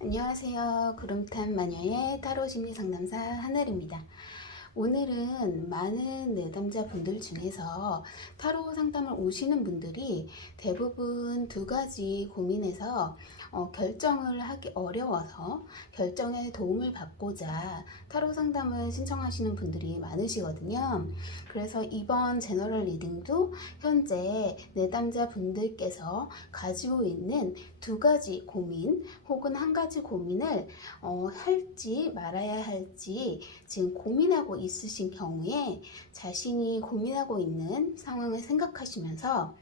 안녕하세요. 구름탄 마녀의 타로 심리 상담사 하늘입니다. 오늘은 많은 내담자 분들 중에서 타로 상담을 오시는 분들이 대부분 두 가지 고민에서 결정을 하기 어려워서 결정에 도움을 받고자 타로 상담을 신청하시는 분들이 많으시거든요. 그래서 이번 제너럴 리딩도 현재 내담자 분들께서 가지고 있는 두 가지 고민 혹은 한 가지 고민을 할지 말아야 할지 지금 고민하고 있으신 경우에 자신이 고민하고 있는 상황을 생각하시면서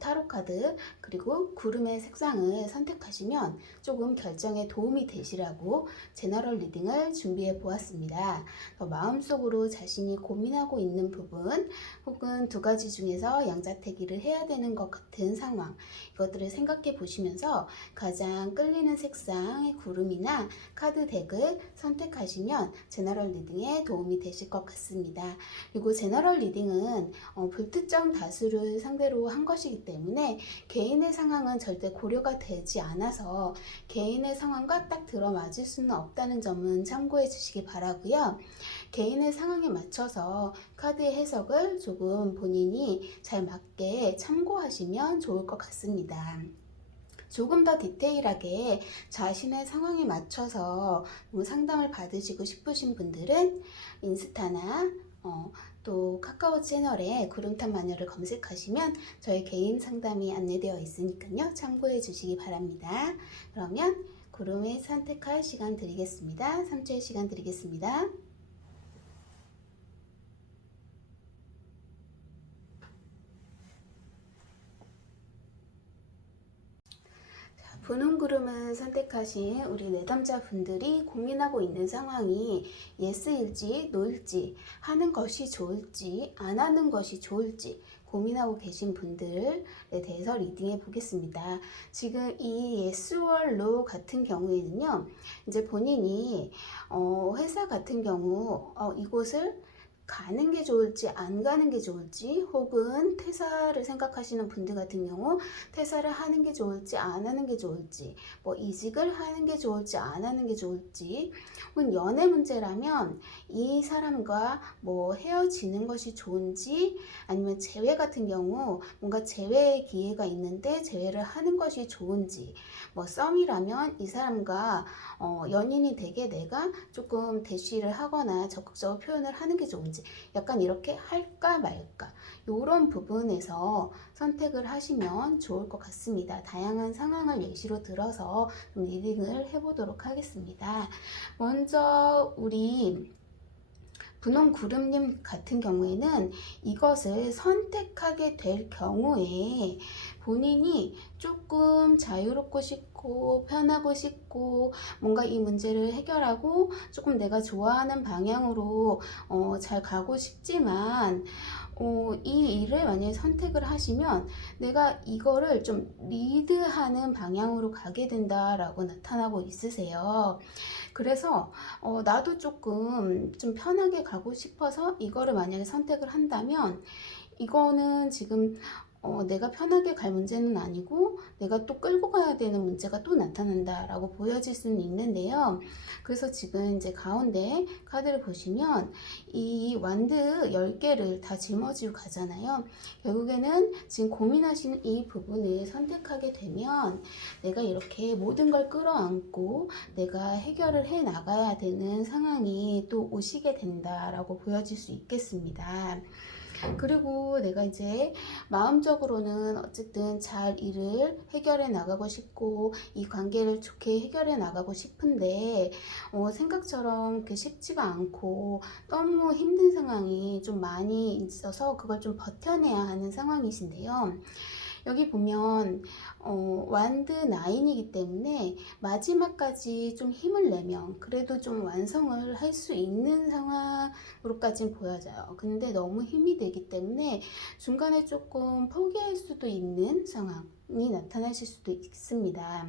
타로 카드 그리고 구름의 색상을 선택하시면 조금 결정에 도움이 되시라고 제너럴 리딩을 준비해 보았습니다. 마음속으로 자신이 고민하고 있는 부분 혹은 두 가지 중에서 양자택일을 해야 되는 것 같은 상황, 이것들을 생각해 보시면서 가장 끌리는 색상의 구름이나 카드 덱을 선택하시면 제너럴 리딩에 도움이 되실 것 같습니다. 그리고 제너럴 리딩은 불특정 다수를 상대로 한 것이기 때문에 개인의 상황은 절대 고려가 되지 않아서 개인의 상황과 딱 들어맞을 수는 없다는 점은 참고해 주시기 바라고요. 개인의 상황에 맞춰서 카드의 해석을 조금 본인이 잘 맞게 참고하시면 좋을 것 같습니다. 조금 더 디테일하게 자신의 상황에 맞춰서 상담을 받으시고 싶으신 분들은 인스타나 또 카카오 채널에 구름탄 마녀를 검색하시면 저희 개인 상담이 안내되어 있으니까요. 참고해 주시기 바랍니다. 그러면 구름을 선택할 시간 드리겠습니다. 3초의 시간 드리겠습니다. 분홍 구름을 선택하신 우리 내담자 분들이 고민하고 있는 상황이 예스일지 노일지, 하는 것이 좋을지 안 하는 것이 좋을지 고민하고 계신 분들에 대해서 리딩해 보겠습니다. 지금 이 yes or no 같은 경우에는요, 이제 본인이 회사 같은 경우 이곳을 가는 게 좋을지 안 가는 게 좋을지, 혹은 퇴사를 생각하시는 분들 같은 경우 퇴사를 하는 게 좋을지 안 하는 게 좋을지, 뭐 이직을 하는 게 좋을지 안 하는 게 좋을지, 혹은 연애 문제라면 이 사람과 뭐 헤어지는 것이 좋은지, 아니면 재회 같은 경우 뭔가 재회의 기회가 있는데 재회를 하는 것이 좋은지, 뭐 썸이라면 이 사람과 연인이 되게 내가 조금 대시를 하거나 적극적으로 표현을 하는 게 좋은지, 약간 이렇게 할까 말까 이런 부분에서 선택을 하시면 좋을 것 같습니다. 다양한 상황을 예시로 들어서 좀 리딩을 해보도록 하겠습니다. 먼저 우리 분홍 구름님 같은 경우에는 이것을 선택하게 될 경우에 본인이 조금 자유롭고 싶고 편하고 싶고 뭔가 이 문제를 해결하고 조금 내가 좋아하는 방향으로 잘 가고 싶지만 이 일을 만약에 선택을 하시면 내가 이거를 좀 리드하는 방향으로 가게 된다라고 나타나고 있으세요. 그래서 나도 조금 좀 편하게 가고 싶어서 이거를 만약에 선택을 한다면 이거는 지금 내가 편하게 갈 문제는 아니고 내가 또 끌고 가야 되는 문제가 또 나타난다라고 보여질 수는 있는데요. 그래서 지금 이제 가운데 카드를 보시면 이 완드 10개를 다 짊어지고 가잖아요. 결국에는 지금 고민하시는 이 부분을 선택하게 되면 내가 이렇게 모든 걸 끌어안고 내가 해결을 해 나가야 되는 상황이 또 오시게 된다라고 보여질 수 있겠습니다. 그리고 내가 이제 마음적으로는 어쨌든 잘 일을 해결해 나가고 싶고 이 관계를 좋게 해결해 나가고 싶은데 생각처럼 그렇게 쉽지가 않고 너무 힘든 상황이 좀 많이 있어서 그걸 좀 버텨내야 하는 상황이신데요. 여기 보면 완드 9이기 때문에 마지막까지 좀 힘을 내면 그래도 좀 완성을 할 수 있는 상황으로까지는 보여져요. 근데 너무 힘이 되기 때문에 중간에 조금 포기할 수도 있는 상황이 나타나실 수도 있습니다.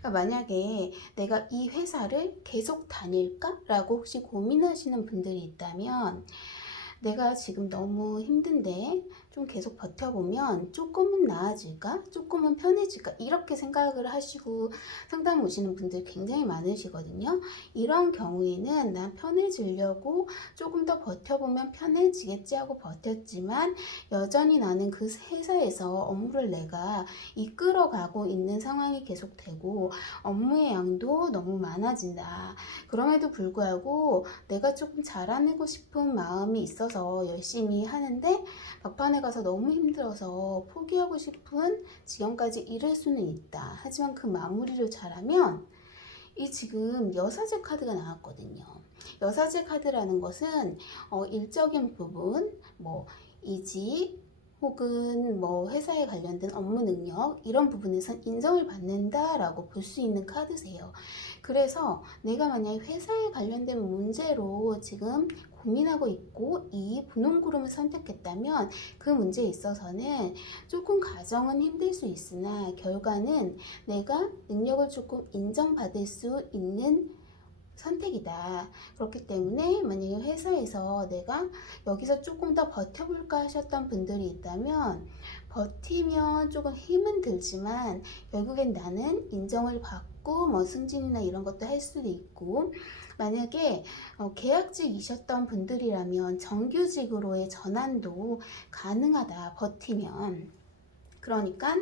그러니까 만약에 내가 이 회사를 계속 다닐까? 라고 혹시 고민하시는 분들이 있다면 내가 지금 너무 힘든데 좀 계속 버텨보면 조금은 나아질까? 조금은 편해질까? 이렇게 생각을 하시고 상담 오시는 분들 굉장히 많으시거든요. 이런 경우에는 난 편해지려고 조금 더 버텨보면 편해지겠지 하고 버텼지만 여전히 나는 그 회사에서 업무를 내가 이끌어가고 있는 상황이 계속되고 업무의 양도 너무 많아진다. 그럼에도 불구하고 내가 조금 잘해내고 싶은 마음이 있어서 열심히 하는데 막판에 가서 너무 힘들어서 포기하고 싶은 지경까지 이를 수는 있다. 하지만 그 마무리를 잘하면 이 지금 여사제 카드가 나왔거든요. 여사제 카드라는 것은 일적인 부분, 뭐 이직 혹은 뭐 회사에 관련된 업무 능력 이런 부분에선 인정을 받는다라고 볼 수 있는 카드세요. 그래서 내가 만약에 회사에 관련된 문제로 지금 고민하고 있고 이 분홍구름을 선택했다면 그 문제에 있어서는 조금 과정은 힘들 수 있으나 결과는 내가 능력을 조금 인정받을 수 있는 선택이다. 그렇기 때문에 만약에 회사에서 내가 여기서 조금 더 버텨볼까 하셨던 분들이 있다면 버티면 조금 힘은 들지만 결국엔 나는 인정을 받고 뭐 승진이나 이런 것도 할 수도 있고 만약에 계약직이셨던 분들이라면 정규직으로의 전환도 가능하다. 버티면. 그러니까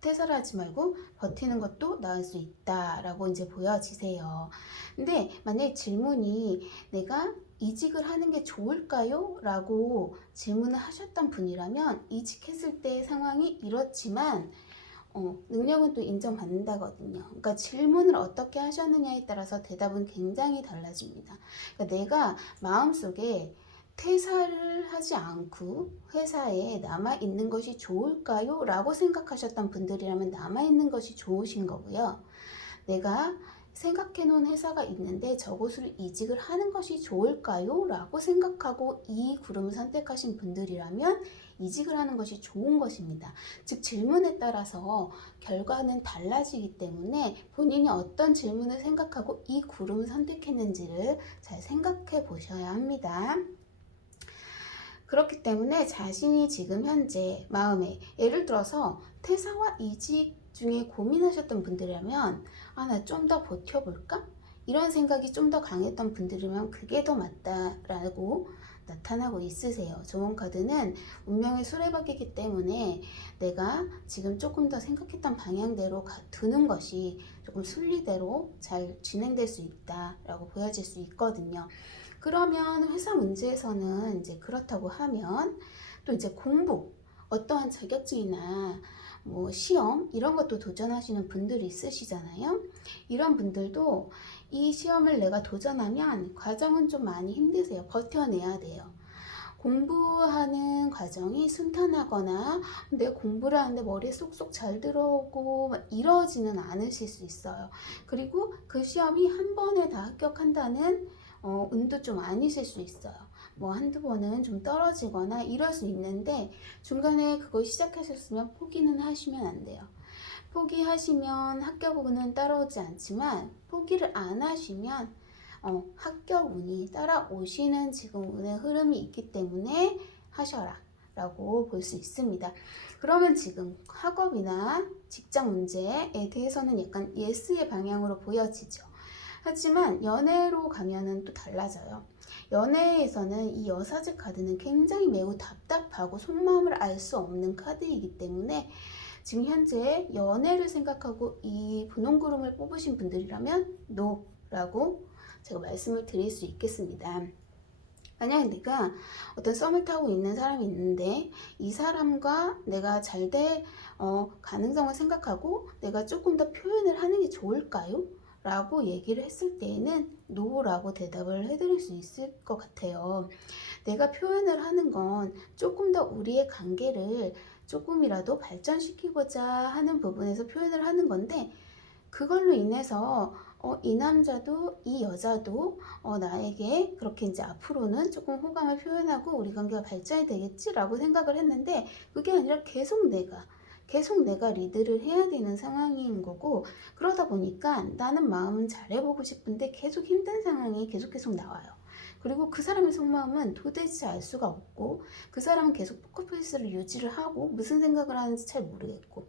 퇴사를 하지 말고 버티는 것도 나을 수 있다라고 이제 보여지세요. 근데 만약에 질문이 내가 이직을 하는 게 좋을까요? 라고 질문을 하셨던 분이라면 이직했을 때의 상황이 이렇지만 능력은 또 인정받는다거든요. 그러니까 질문을 어떻게 하셨느냐에 따라서 대답은 굉장히 달라집니다. 그러니까 내가 마음속에 퇴사를 하지 않고 회사에 남아있는 것이 좋을까요? 라고 생각하셨던 분들이라면 남아있는 것이 좋으신 거고요. 내가 생각해 놓은 회사가 있는데 저곳으로 이직을 하는 것이 좋을까요? 라고 생각하고 이 구름을 선택하신 분들이라면 이직을 하는 것이 좋은 것입니다. 즉 질문에 따라서 결과는 달라지기 때문에 본인이 어떤 질문을 생각하고 이 구름을 선택했는지를 잘 생각해 보셔야 합니다. 그렇기 때문에 자신이 지금 현재 마음에 예를 들어서 퇴사와 이직 중에 고민하셨던 분들이라면 나 좀 더 버텨볼까? 이런 생각이 좀 더 강했던 분들이면 그게 더 맞다라고 나타나고 있으세요. 좋은 카드는 운명의 수레바퀴이기 때문에 내가 지금 조금 더 생각했던 방향대로 두는 것이 조금 순리대로 잘 진행될 수 있다라고 보여질 수 있거든요. 그러면 회사 문제에서는 이제 그렇다고 하면 또 이제 공부, 어떠한 자격증이나 뭐 시험 이런 것도 도전하시는 분들이 있으시잖아요. 이런 분들도 이 시험을 내가 도전하면 과정은 좀 많이 힘드세요. 버텨내야 돼요. 공부하는 과정이 순탄하거나 내가 공부를 하는데 머리에 쏙쏙 잘 들어오고 이러지는 않으실 수 있어요. 그리고 그 시험이 한 번에 다 합격한다는 운도 좀 아니실 수 있어요. 뭐 한두 번은 좀 떨어지거나 이럴 수 있는데 중간에 그걸 시작하셨으면 포기는 하시면 안 돼요. 포기하시면 합격운은 따라오지 않지만 포기를 안 하시면 합격운이 따라오시는 지금 운의 흐름이 있기 때문에 하셔라 라고 볼 수 있습니다. 그러면 지금 학업이나 직장 문제에 대해서는 약간 예스의 방향으로 보여지죠. 하지만 연애로 가면은 또 달라져요. 연애에서는 이 여사제 카드는 굉장히 매우 답답하고 속마음을 알 수 없는 카드이기 때문에 지금 현재 연애를 생각하고 이 분홍구름을 뽑으신 분들이라면 NO라고 제가 말씀을 드릴 수 있겠습니다. 만약에 내가 어떤 썸을 타고 있는 사람이 있는데 이 사람과 내가 잘 될 가능성을 생각하고 내가 조금 더 표현을 하는 게 좋을까요? 라고 얘기를 했을 때에는 노라고 대답을 해드릴 수 있을 것 같아요. 내가 표현을 하는 건 조금 더 우리의 관계를 조금이라도 발전시키고자 하는 부분에서 표현을 하는 건데 그걸로 인해서 이 남자도 이 여자도 나에게 그렇게 이제 앞으로는 조금 호감을 표현하고 우리 관계가 발전이 되겠지라고 생각을 했는데 그게 아니라 계속 내가 리드를 해야 되는 상황인 거고 그러다 보니까 나는 마음은 잘해보고 싶은데 계속 힘든 상황이 계속 나와요. 그리고 그 사람의 속마음은 도대체 알 수가 없고 그 사람은 계속 포커페이스를 유지를 하고 무슨 생각을 하는지 잘 모르겠고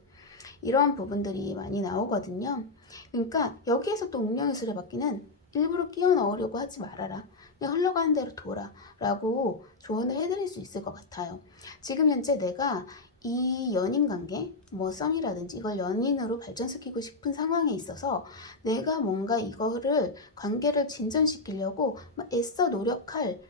이러한 부분들이 많이 나오거든요. 그러니까 여기에서 또 운명의 수레바퀴는 일부러 끼워 넣으려고 하지 말아라. 그냥 흘러가는 대로 둬라 라고 조언을 해드릴 수 있을 것 같아요. 지금 현재 내가 이 연인 관계, 뭐 썸이라든지 이걸 연인으로 발전시키고 싶은 상황에 있어서 내가 뭔가 이거를 관계를 진전시키려고 애써 노력할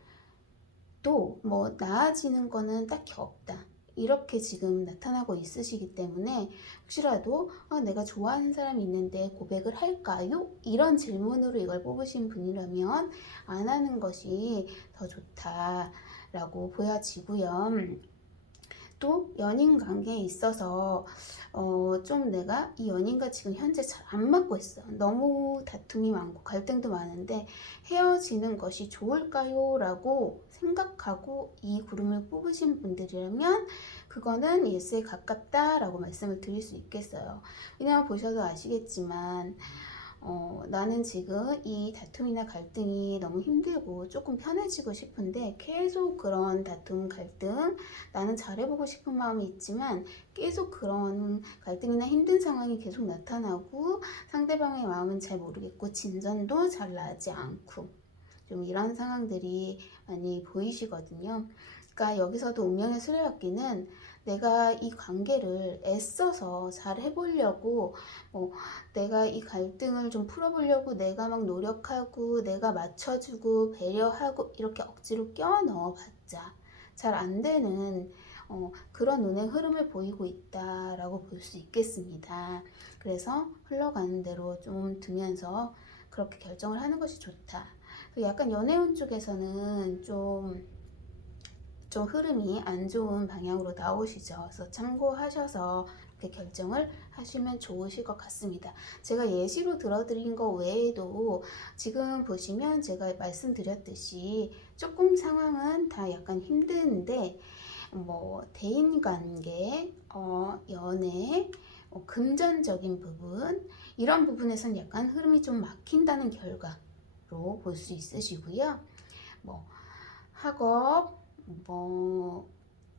또 뭐 나아지는 거는 딱히 없다. 이렇게 지금 나타나고 있으시기 때문에 혹시라도 내가 좋아하는 사람이 있는데 고백을 할까요? 이런 질문으로 이걸 뽑으신 분이라면 안 하는 것이 더 좋다라고 보여지고요. 또 연인 관계에 있어서 좀 내가 이 연인과 지금 현재 잘 안 맞고 있어. 너무 다툼이 많고 갈등도 많은데 헤어지는 것이 좋을까요? 라고 생각하고 이 구름을 뽑으신 분들이라면 그거는 예스에 가깝다 라고 말씀을 드릴 수 있겠어요. 왜냐면 보셔도 아시겠지만 나는 지금 이 다툼이나 갈등이 너무 힘들고 조금 편해지고 싶은데 계속 그런 다툼, 갈등, 나는 잘해보고 싶은 마음이 있지만 계속 그런 갈등이나 힘든 상황이 계속 나타나고 상대방의 마음은 잘 모르겠고 진전도 잘 나지 않고 좀 이런 상황들이 많이 보이시거든요. 그러니까 여기서도 운명의 수레바퀴는 내가 이 관계를 애써서 잘 해보려고 내가 이 갈등을 좀 풀어보려고 내가 막 노력하고 내가 맞춰주고 배려하고 이렇게 억지로 껴 넣어봤자 잘 안 되는 그런 운의 흐름을 보이고 있다라고 볼 수 있겠습니다. 그래서 흘러가는 대로 좀 두면서 그렇게 결정을 하는 것이 좋다. 약간 연애운 쪽에서는 좀 흐름이 안 좋은 방향으로 나오시죠. 그래서 참고하셔서 이렇게 결정을 하시면 좋으실 것 같습니다. 제가 예시로 들어드린 거 외에도 지금 보시면 제가 말씀드렸듯이 조금 상황은 다 약간 힘든데 뭐 대인관계, 연애, 금전적인 부분 이런 부분에선 약간 흐름이 좀 막힌다는 결과로 볼 수 있으시고요. 뭐 학업, 뭐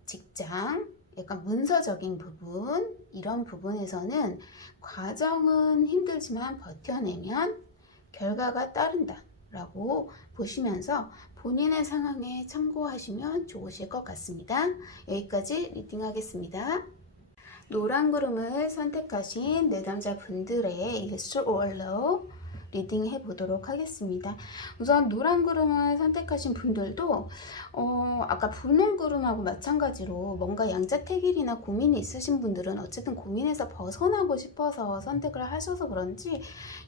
직장, 약간 문서적인 부분 이런 부분에서는 과정은 힘들지만 버텨내면 결과가 따른다 라고 보시면서 본인의 상황에 참고하시면 좋으실 것 같습니다. 여기까지 리딩하겠습니다. 노란 구름을 선택하신 내담자분들의 Yes or No 리딩 해보도록 하겠습니다. 우선 노란 구름을 선택하신 분들도 아까 분홍 구름하고 마찬가지로 뭔가 양자택일이나 고민이 있으신 분들은 어쨌든 고민에서 벗어나고 싶어서 선택을 하셔서 그런지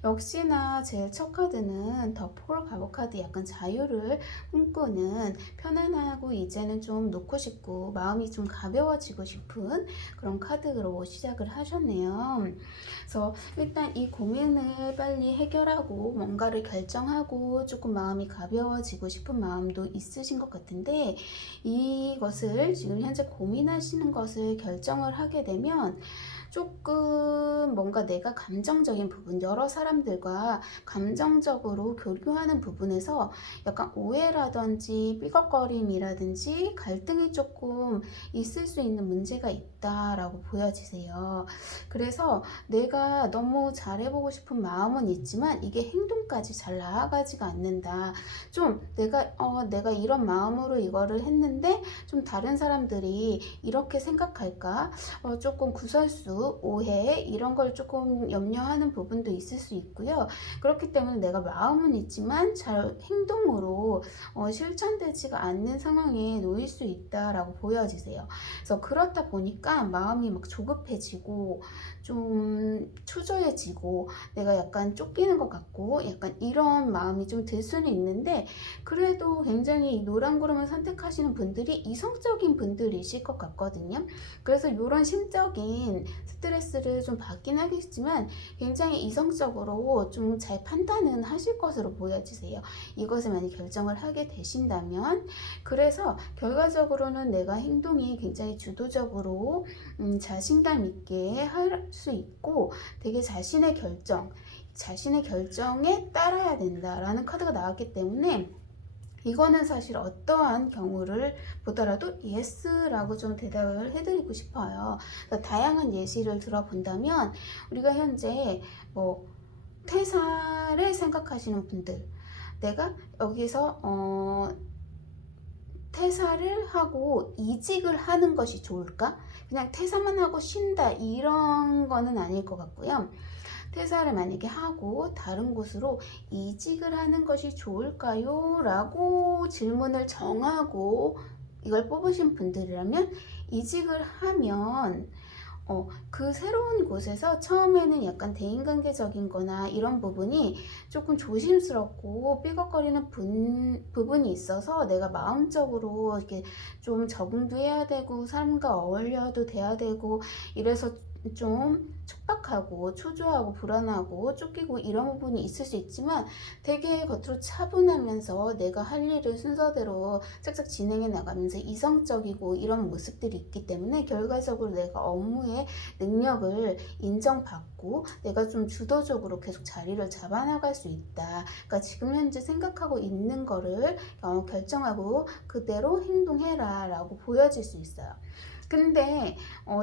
역시나 제일 첫 카드는 더 폴 가보 카드, 약간 자유를 꿈꾸는, 편안하고 이제는 좀 놓고 싶고 마음이 좀 가벼워지고 싶은 그런 카드로 시작을 하셨네요. 그래서 일단 이 고민을 빨리 해결하고 뭔가를 결정하고 조금 마음이 가벼워지고 싶은 마음도 있으신 것 같은데 이것을 지금 현재 고민하시는 것을 결정을 하게 되면 조금 뭔가 내가 감정적인 부분, 여러 사람들과 감정적으로 교류하는 부분에서 약간 오해라든지 삐걱거림이라든지 갈등이 조금 있을 수 있는 문제가 있다라고 보여지세요. 그래서 내가 너무 잘해보고 싶은 마음은 있지만 이게 행동까지 잘 나아가지가 않는다. 좀 내가 이런 마음으로 이거를 했는데 좀 다른 사람들이 이렇게 생각할까? 조금 구설수, 오해 이런 걸 조금 염려하는 부분도 있을 수 있고요. 그렇기 때문에 내가 마음은 있지만 잘 행동으로 실천되지가 않는 상황에 놓일 수 있다라고 보여지세요. 그래서 그렇다 보니까 마음이 막 조급해지고 좀 초조해지고 내가 약간 쫓기는 것 같고 약간 이런 마음이 좀 들 수는 있는데 그래도 굉장히 노란 구름을 선택하시는 분들이 이성적인 분들이실 것 같거든요. 그래서 이런 심적인 스트레스를 좀 받긴 하겠지만 굉장히 이성적으로 좀 잘 판단은 하실 것으로 보여지세요. 이것을 많이 결정을 하게 되신다면. 그래서 결과적으로는 내가 행동이 굉장히 주도적으로 자신감 있게 할 수 있고 되게 자신의 결정에 따라야 된다라는 카드가 나왔기 때문에 이거는 사실 어떠한 경우를 보더라도 예스라고 좀 대답을 해드리고 싶어요. 그러니까 다양한 예시를 들어본다면 우리가 현재 뭐 퇴사를 생각하시는 분들, 내가 여기서 퇴사를 하고 이직을 하는 것이 좋을까? 그냥 퇴사만 하고 쉰다 이런 거는 아닐 것 같고요. 퇴사를 만약에 하고 다른 곳으로 이직을 하는 것이 좋을까요? 라고 질문을 정하고 이걸 뽑으신 분들이라면 이직을 하면 그 새로운 곳에서 처음에는 약간 대인관계적인 거나 이런 부분이 조금 조심스럽고 삐걱거리는 부분이 있어서 내가 마음적으로 이렇게 좀 적응도 해야 되고 사람과 어울려도 돼야 되고 이래서 좀 촉박하고 초조하고 불안하고 쫓기고 이런 부분이 있을 수 있지만 되게 겉으로 차분하면서 내가 할 일을 순서대로 짝짝 진행해 나가면서 이성적이고 이런 모습들이 있기 때문에 결과적으로 내가 업무에 능력을 인정받고 내가 좀 주도적으로 계속 자리를 잡아나갈 수 있다. 그러니까 지금 현재 생각하고 있는 거를 결정하고 그대로 행동해라 라고 보여질 수 있어요. 근데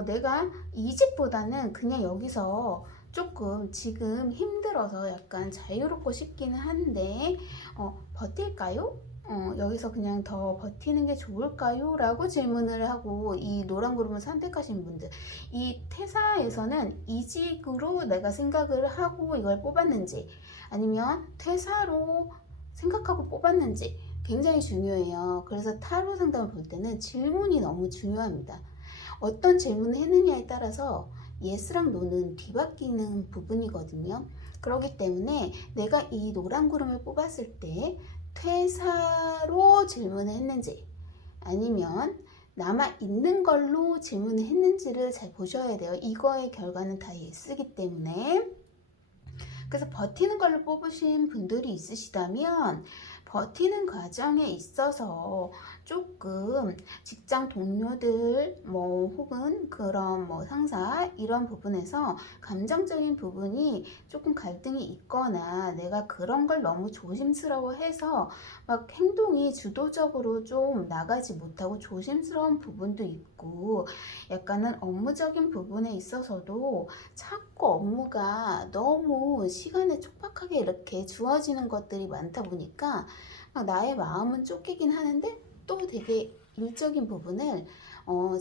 내가 이직보다는 그냥 여기서 조금 지금 힘들어서 약간 자유롭고 싶기는 한데 버틸까요? 여기서 그냥 더 버티는 게 좋을까요? 라고 질문을 하고 이 노란 구름을 선택하신 분들, 이 퇴사에서는 이직으로 내가 생각을 하고 이걸 뽑았는지 아니면 퇴사로 생각하고 뽑았는지 굉장히 중요해요. 그래서 타로 상담을 볼 때는 질문이 너무 중요합니다. 어떤 질문을 했느냐에 따라서 예스랑 노는 뒤바뀌는 부분이거든요. 그렇기 때문에 내가 이 노란 구름을 뽑았을 때 퇴사로 질문을 했는지 아니면 남아있는 걸로 질문을 했는지를 잘 보셔야 돼요. 이거의 결과는 다 예스기 때문에. 그래서 버티는 걸로 뽑으신 분들이 있으시다면 버티는 과정에 있어서 조금 직장 동료들 뭐 혹은 그런 뭐 상사 이런 부분에서 감정적인 부분이 조금 갈등이 있거나 내가 그런 걸 너무 조심스러워해서 막 행동이 주도적으로 좀 나가지 못하고 조심스러운 부분도 있고 약간은 업무적인 부분에 있어서도 자꾸 업무가 너무 시간에 촉박하게 이렇게 주어지는 것들이 많다 보니까 나의 마음은 쫓기긴 하는데 또 되게 일적인 부분을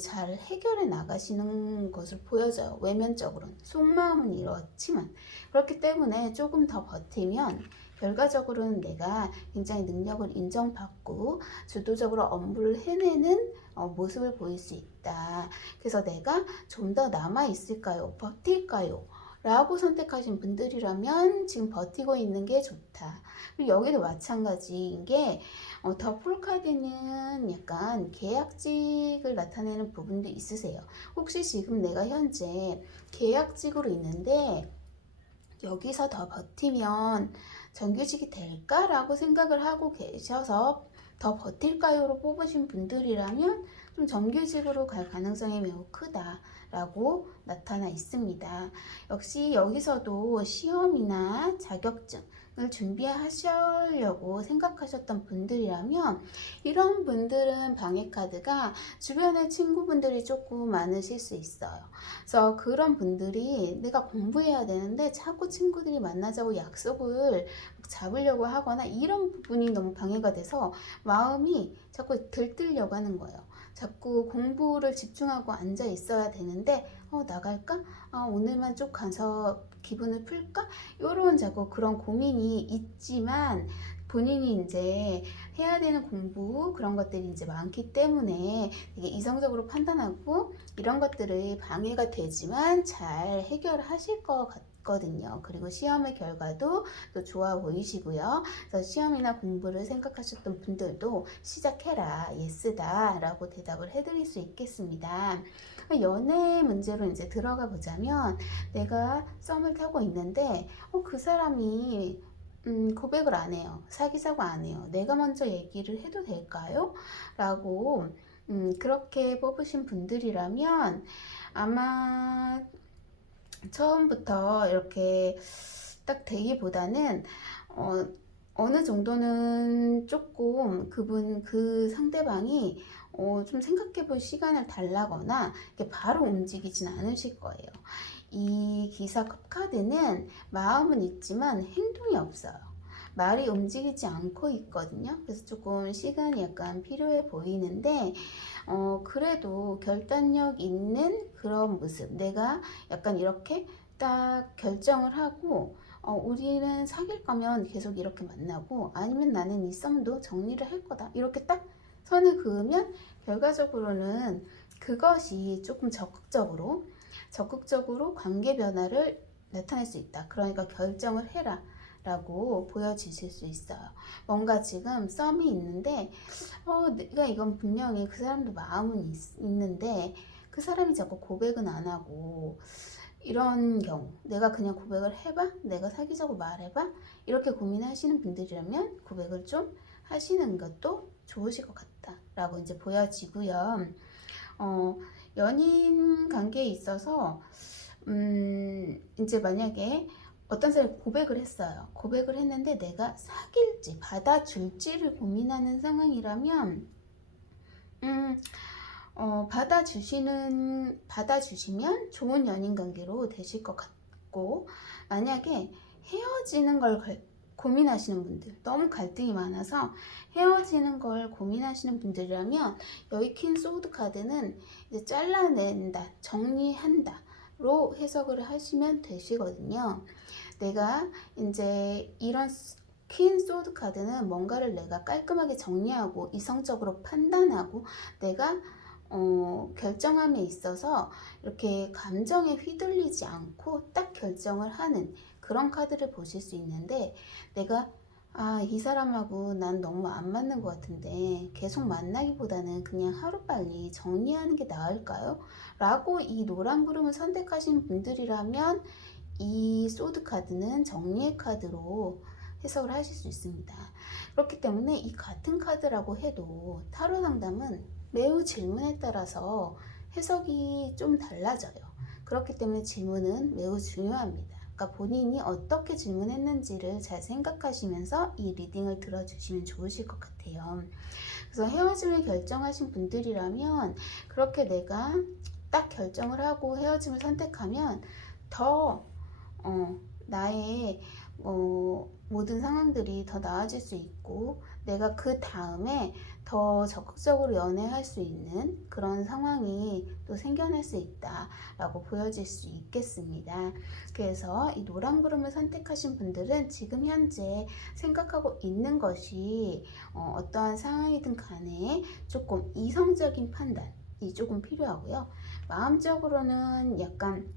잘 해결해 나가시는 것을 보여져요. 외면적으로는. 속마음은 이렇지만 그렇기 때문에 조금 더 버티면 결과적으로는 내가 굉장히 능력을 인정받고 주도적으로 업무를 해내는 모습을 보일 수 있다. 그래서 내가 좀 더 남아 있을까요? 버틸까요? 라고 선택하신 분들이라면 지금 버티고 있는 게 좋다. 그리고 여기도 마찬가지인 게 더 폴카드는 약간 계약직을 나타내는 부분도 있으세요. 혹시 지금 내가 현재 계약직으로 있는데 여기서 더 버티면 정규직이 될까라고 생각을 하고 계셔서 더 버틸까요로 뽑으신 분들이라면 좀 정규직으로 갈 가능성이 매우 크다라고 나타나 있습니다. 역시 여기서도 시험이나 자격증을 준비하시려고 생각하셨던 분들이라면 이런 분들은 방해 카드가 주변에 친구분들이 조금 많으실 수 있어요. 그래서 그런 분들이 내가 공부해야 되는데 자꾸 친구들이 만나자고 약속을 잡으려고 하거나 이런 부분이 너무 방해가 돼서 마음이 자꾸 들뜨려고 하는 거예요. 자꾸 공부를 집중하고 앉아 있어야 되는데 나갈까? 오늘만 쭉 가서 기분을 풀까? 이런 자꾸 그런 고민이 있지만 본인이 이제 해야 되는 공부 그런 것들이 이제 많기 때문에 되게 이성적으로 판단하고 이런 것들이 방해가 되지만 잘 해결하실 것 같거든요. 그리고 시험의 결과도 또 좋아 보이시고요. 그래서 시험이나 공부를 생각하셨던 분들도 시작해라, 예스다 라고 대답을 해드릴 수 있겠습니다. 연애 문제로 이제 들어가 보자면 내가 썸을 타고 있는데 그 사람이 고백을 안 해요. 사귀자고 안 해요. 내가 먼저 얘기를 해도 될까요? 라고 그렇게 뽑으신 분들이라면 아마 처음부터 이렇게 딱 되기보다는 어느 정도는 조금 그 상대방이 좀 생각해 볼 시간을 달라거나 이렇게 바로 움직이진 않으실 거예요. 이 기사 카드는 마음은 있지만 행동이 없어요. 말이 움직이지 않고 있거든요. 그래서 조금 시간이 약간 필요해 보이는데, 그래도 결단력 있는 그런 모습. 내가 약간 이렇게 딱 결정을 하고, 우리는 사귈 거면 계속 이렇게 만나고, 아니면 나는 이 썸도 정리를 할 거다. 이렇게 딱 선을 그으면, 결과적으로는 그것이 조금 적극적으로 관계 변화를 나타낼 수 있다. 그러니까 결정을 해라 라고 보여지실 수 있어요. 뭔가 지금 썸이 있는데 내가 이건 분명히 그 사람도 마음은 있는데 그 사람이 자꾸 고백은 안 하고, 이런 경우 내가 그냥 고백을 해봐? 내가 사귀자고 말해봐? 이렇게 고민하시는 분들이라면 고백을 좀 하시는 것도 좋으실 것 같다 라고 이제 보여지고요. 연인 관계에 있어서 이제 만약에 어떤 사람이 고백을 했어요. 고백을 했는데 내가 사귈지 받아줄지를 고민하는 상황이라면 받아주시면 좋은 연인 관계로 되실 것 같고, 만약에 헤어지는 걸 고민하시는 분들, 너무 갈등이 많아서 헤어지는 걸 고민하시는 분들이라면 여기 퀸 소드 카드는 이제 잘라낸다, 정리한다로 해석을 하시면 되시거든요. 내가 이제 이런 퀸 소드 카드는 뭔가를 내가 깔끔하게 정리하고 이성적으로 판단하고 내가 결정함에 있어서 이렇게 감정에 휘둘리지 않고 딱 결정을 하는 그런 카드를 보실 수 있는데, 내가 이 사람하고 난 너무 안 맞는 것 같은데 계속 만나기보다는 그냥 하루빨리 정리하는 게 나을까요? 라고 이 노란 구름을 선택하신 분들이라면 이 소드 카드는 정리의 카드로 해석을 하실 수 있습니다. 그렇기 때문에 이 같은 카드라고 해도 타로 상담은 매우 질문에 따라서 해석이 좀 달라져요. 그렇기 때문에 질문은 매우 중요합니다. 그러니까 본인이 어떻게 질문했는지를 잘 생각하시면서 이 리딩을 들어주시면 좋으실 것 같아요. 그래서 헤어짐을 결정하신 분들이라면 그렇게 내가 딱 결정을 하고 헤어짐을 선택하면 더 나의 모든 상황들이 더 나아질 수 있고, 내가 그 다음에 더 적극적으로 연애할 수 있는 그런 상황이 또 생겨날 수 있다라고 보여질 수 있겠습니다. 그래서 이 노란 구름을 선택하신 분들은 지금 현재 생각하고 있는 것이 어떠한 상황이든 간에 조금 이성적인 판단이 조금 필요하고요. 마음적으로는 약간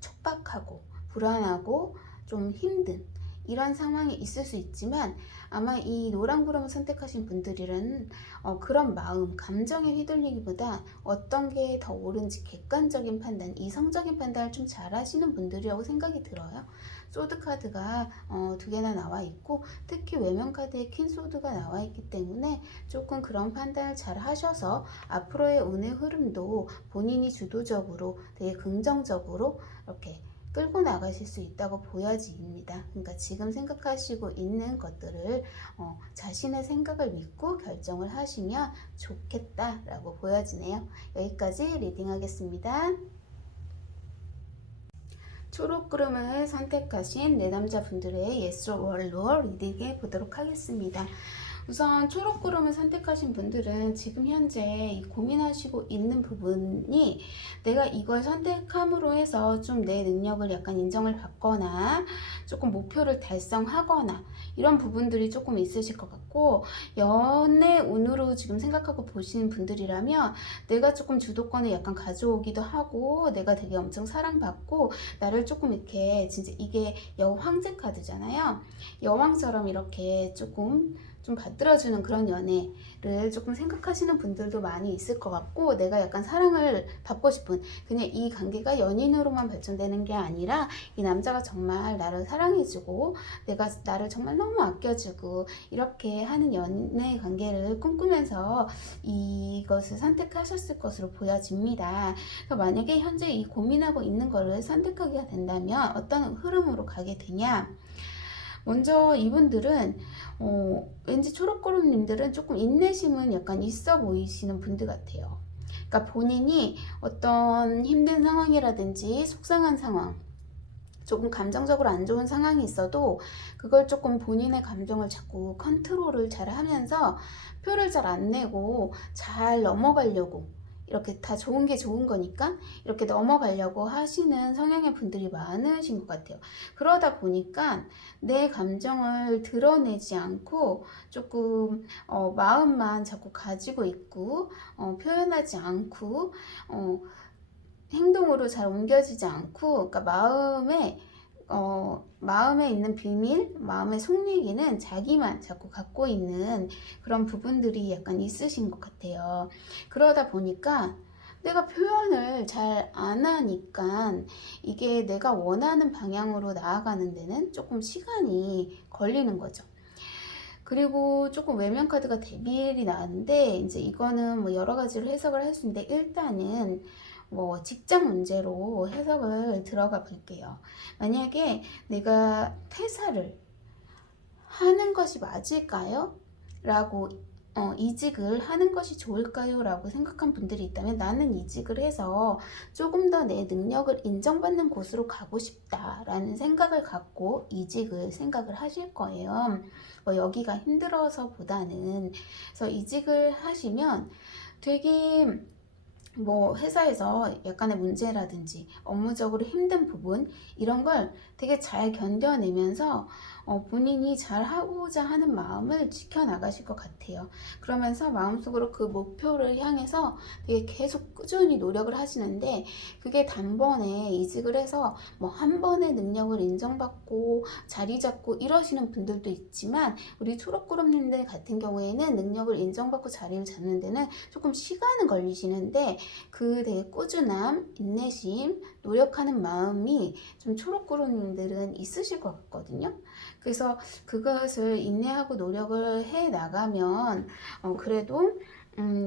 촉박하고 불안하고 좀 힘든 이런 상황이 있을 수 있지만, 아마 이 노란 구름을 선택하신 분들이라는 그런 마음, 감정에 휘둘리기보다 어떤 게 더 옳은지 객관적인 판단, 이성적인 판단을 좀 잘 하시는 분들이라고 생각이 들어요. 소드 카드가 두 개나 나와 있고, 특히 외면 카드에 퀸 소드가 나와 있기 때문에 조금 그런 판단을 잘 하셔서 앞으로의 운의 흐름도 본인이 주도적으로 되게 긍정적으로 이렇게 끌고 나가실 수 있다고 보여집니다. 그러니까 지금 생각하시고 있는 것들을 자신의 생각을 믿고 결정을 하시면 좋겠다라고 보여지네요. 여기까지 리딩하겠습니다. 초록 구름을 선택하신 내담자분들의 Yes or No 리딩해 보도록 하겠습니다. 우선 초록 구름을 선택하신 분들은 지금 현재 고민하시고 있는 부분이, 내가 이걸 선택함으로 해서 좀 내 능력을 약간 인정을 받거나 조금 목표를 달성하거나 이런 부분들이 조금 있으실 것 같고, 연애 운으로 지금 생각하고 보시는 분들이라면 내가 조금 주도권을 약간 가져오기도 하고, 내가 되게 엄청 사랑받고 나를 조금 이렇게, 진짜 이게 여왕제 카드잖아요. 여왕처럼 이렇게 조금 좀 받들어주는 그런 연애를 조금 생각하시는 분들도 많이 있을 것 같고, 내가 약간 사랑을 받고 싶은, 그냥 이 관계가 연인으로만 발전되는 게 아니라 이 남자가 정말 나를 사랑해주고 내가 나를 정말 너무 아껴주고 이렇게 하는 연애 관계를 꿈꾸면서 이것을 선택하셨을 것으로 보여집니다. 그래서 만약에 현재 이 고민하고 있는 거를 선택하게 된다면 어떤 흐름으로 가게 되냐, 먼저 이분들은 왠지 초록구름님들은 조금 인내심은 약간 있어 보이시는 분들 같아요. 그러니까 본인이 어떤 힘든 상황이라든지 속상한 상황, 조금 감정적으로 안 좋은 상황이 있어도 그걸 조금 본인의 감정을 자꾸 컨트롤을 잘 하면서 표를 잘 안 내고 잘 넘어가려고, 이렇게 다 좋은 게 좋은 거니까 이렇게 넘어가려고 하시는 성향의 분들이 많으신 것 같아요. 그러다 보니까 내 감정을 드러내지 않고 조금 마음만 자꾸 가지고 있고 표현하지 않고 행동으로 잘 옮겨지지 않고, 그러니까 마음에 있는 비밀, 마음의 속얘기는 자기만 자꾸 갖고 있는 그런 부분들이 약간 있으신 것 같아요. 그러다 보니까 내가 표현을 잘 안 하니까 이게 내가 원하는 방향으로 나아가는 데는 조금 시간이 걸리는 거죠. 그리고 조금 외면 카드가 데빌이 나왔는데, 이제 이거는 뭐 여러 가지로 해석을 할 수 있는데, 일단은 뭐 직장 문제로 해석을 들어가 볼게요. 만약에 내가 퇴사를 하는 것이 맞을까요? 라고 이직을 하는 것이 좋을까요? 라고 생각한 분들이 있다면, 나는 이직을 해서 조금 더 내 능력을 인정받는 곳으로 가고 싶다라는 생각을 갖고 이직을 생각을 하실 거예요. 여기가 힘들어서 보다는. 그래서 이직을 하시면 되게 뭐 회사에서 약간의 문제라든지 업무적으로 힘든 부분, 이런 걸 되게 잘 견뎌내면서 본인이 잘 하고자 하는 마음을 지켜나가실 것 같아요. 그러면서 마음속으로 그 목표를 향해서 되게 계속 꾸준히 노력을 하시는데, 그게 단번에 이직을 해서 뭐 한 번의 능력을 인정받고 자리 잡고 이러시는 분들도 있지만, 우리 초록구름님들 같은 경우에는 능력을 인정받고 자리를 잡는 데는 조금 시간은 걸리시는데, 그 되게 꾸준함, 인내심, 노력하는 마음이 좀 초록구름님들은 있으실 것 같거든요. 그래서 그것을 인내하고 노력을 해 나가면 그래도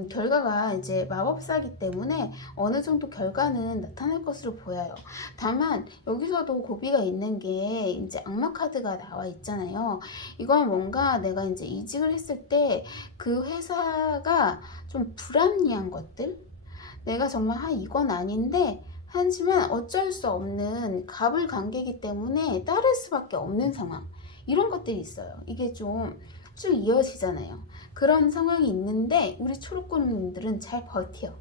결과가 이제 마법사기 때문에 어느 정도 결과는 나타날 것으로 보여요. 다만 여기서도 고비가 있는 게, 이제 악마 카드가 나와 있잖아요. 이건 뭔가 내가 이제 이직을 했을 때 그 회사가 좀 불합리한 것들, 내가 정말 이건 아닌데 하지만 어쩔 수 없는 갑을관계이기 때문에 따를 수밖에 없는 상황, 이런 것들이 있어요. 이게 좀 쭉 이어지잖아요. 그런 상황이 있는데 우리 초록구름님들은 잘 버텨.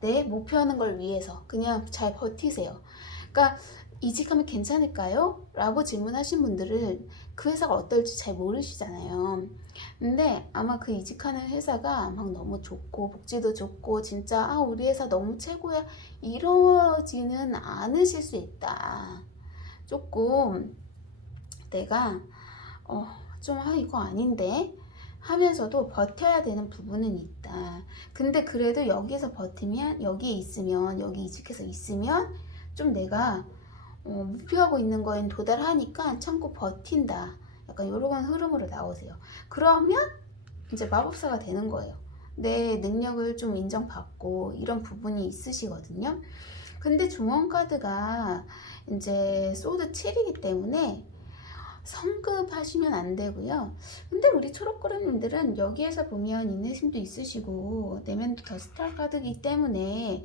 내 목표하는 걸 위해서 그냥 잘 버티세요. 그러니까 이직하면 괜찮을까요? 라고 질문하신 분들은 그 회사가 어떨지 잘 모르시잖아요. 근데 아마 그 이직하는 회사가 막 너무 좋고 복지도 좋고 진짜 우리 회사 너무 최고야 이러지는 않으실 수 있다. 조금 내가 좀 이거 아닌데 하면서도 버텨야 되는 부분은 있다. 근데 그래도 여기서 버티면, 여기에 있으면, 여기 이직해서 있으면 좀 내가 목표하고 있는 거엔 도달하니까 참고 버틴다. 약간 이런 흐름으로 나오세요. 그러면 이제 마법사가 되는 거예요. 내 능력을 좀 인정받고 이런 부분이 있으시거든요. 근데 중원 카드가 이제 소드 7이기 때문에 성급하시면 안 되고요. 근데 우리 초록구름님들은 여기에서 보면 인내심도 있으시고 내면도 더 스타 카드이기 때문에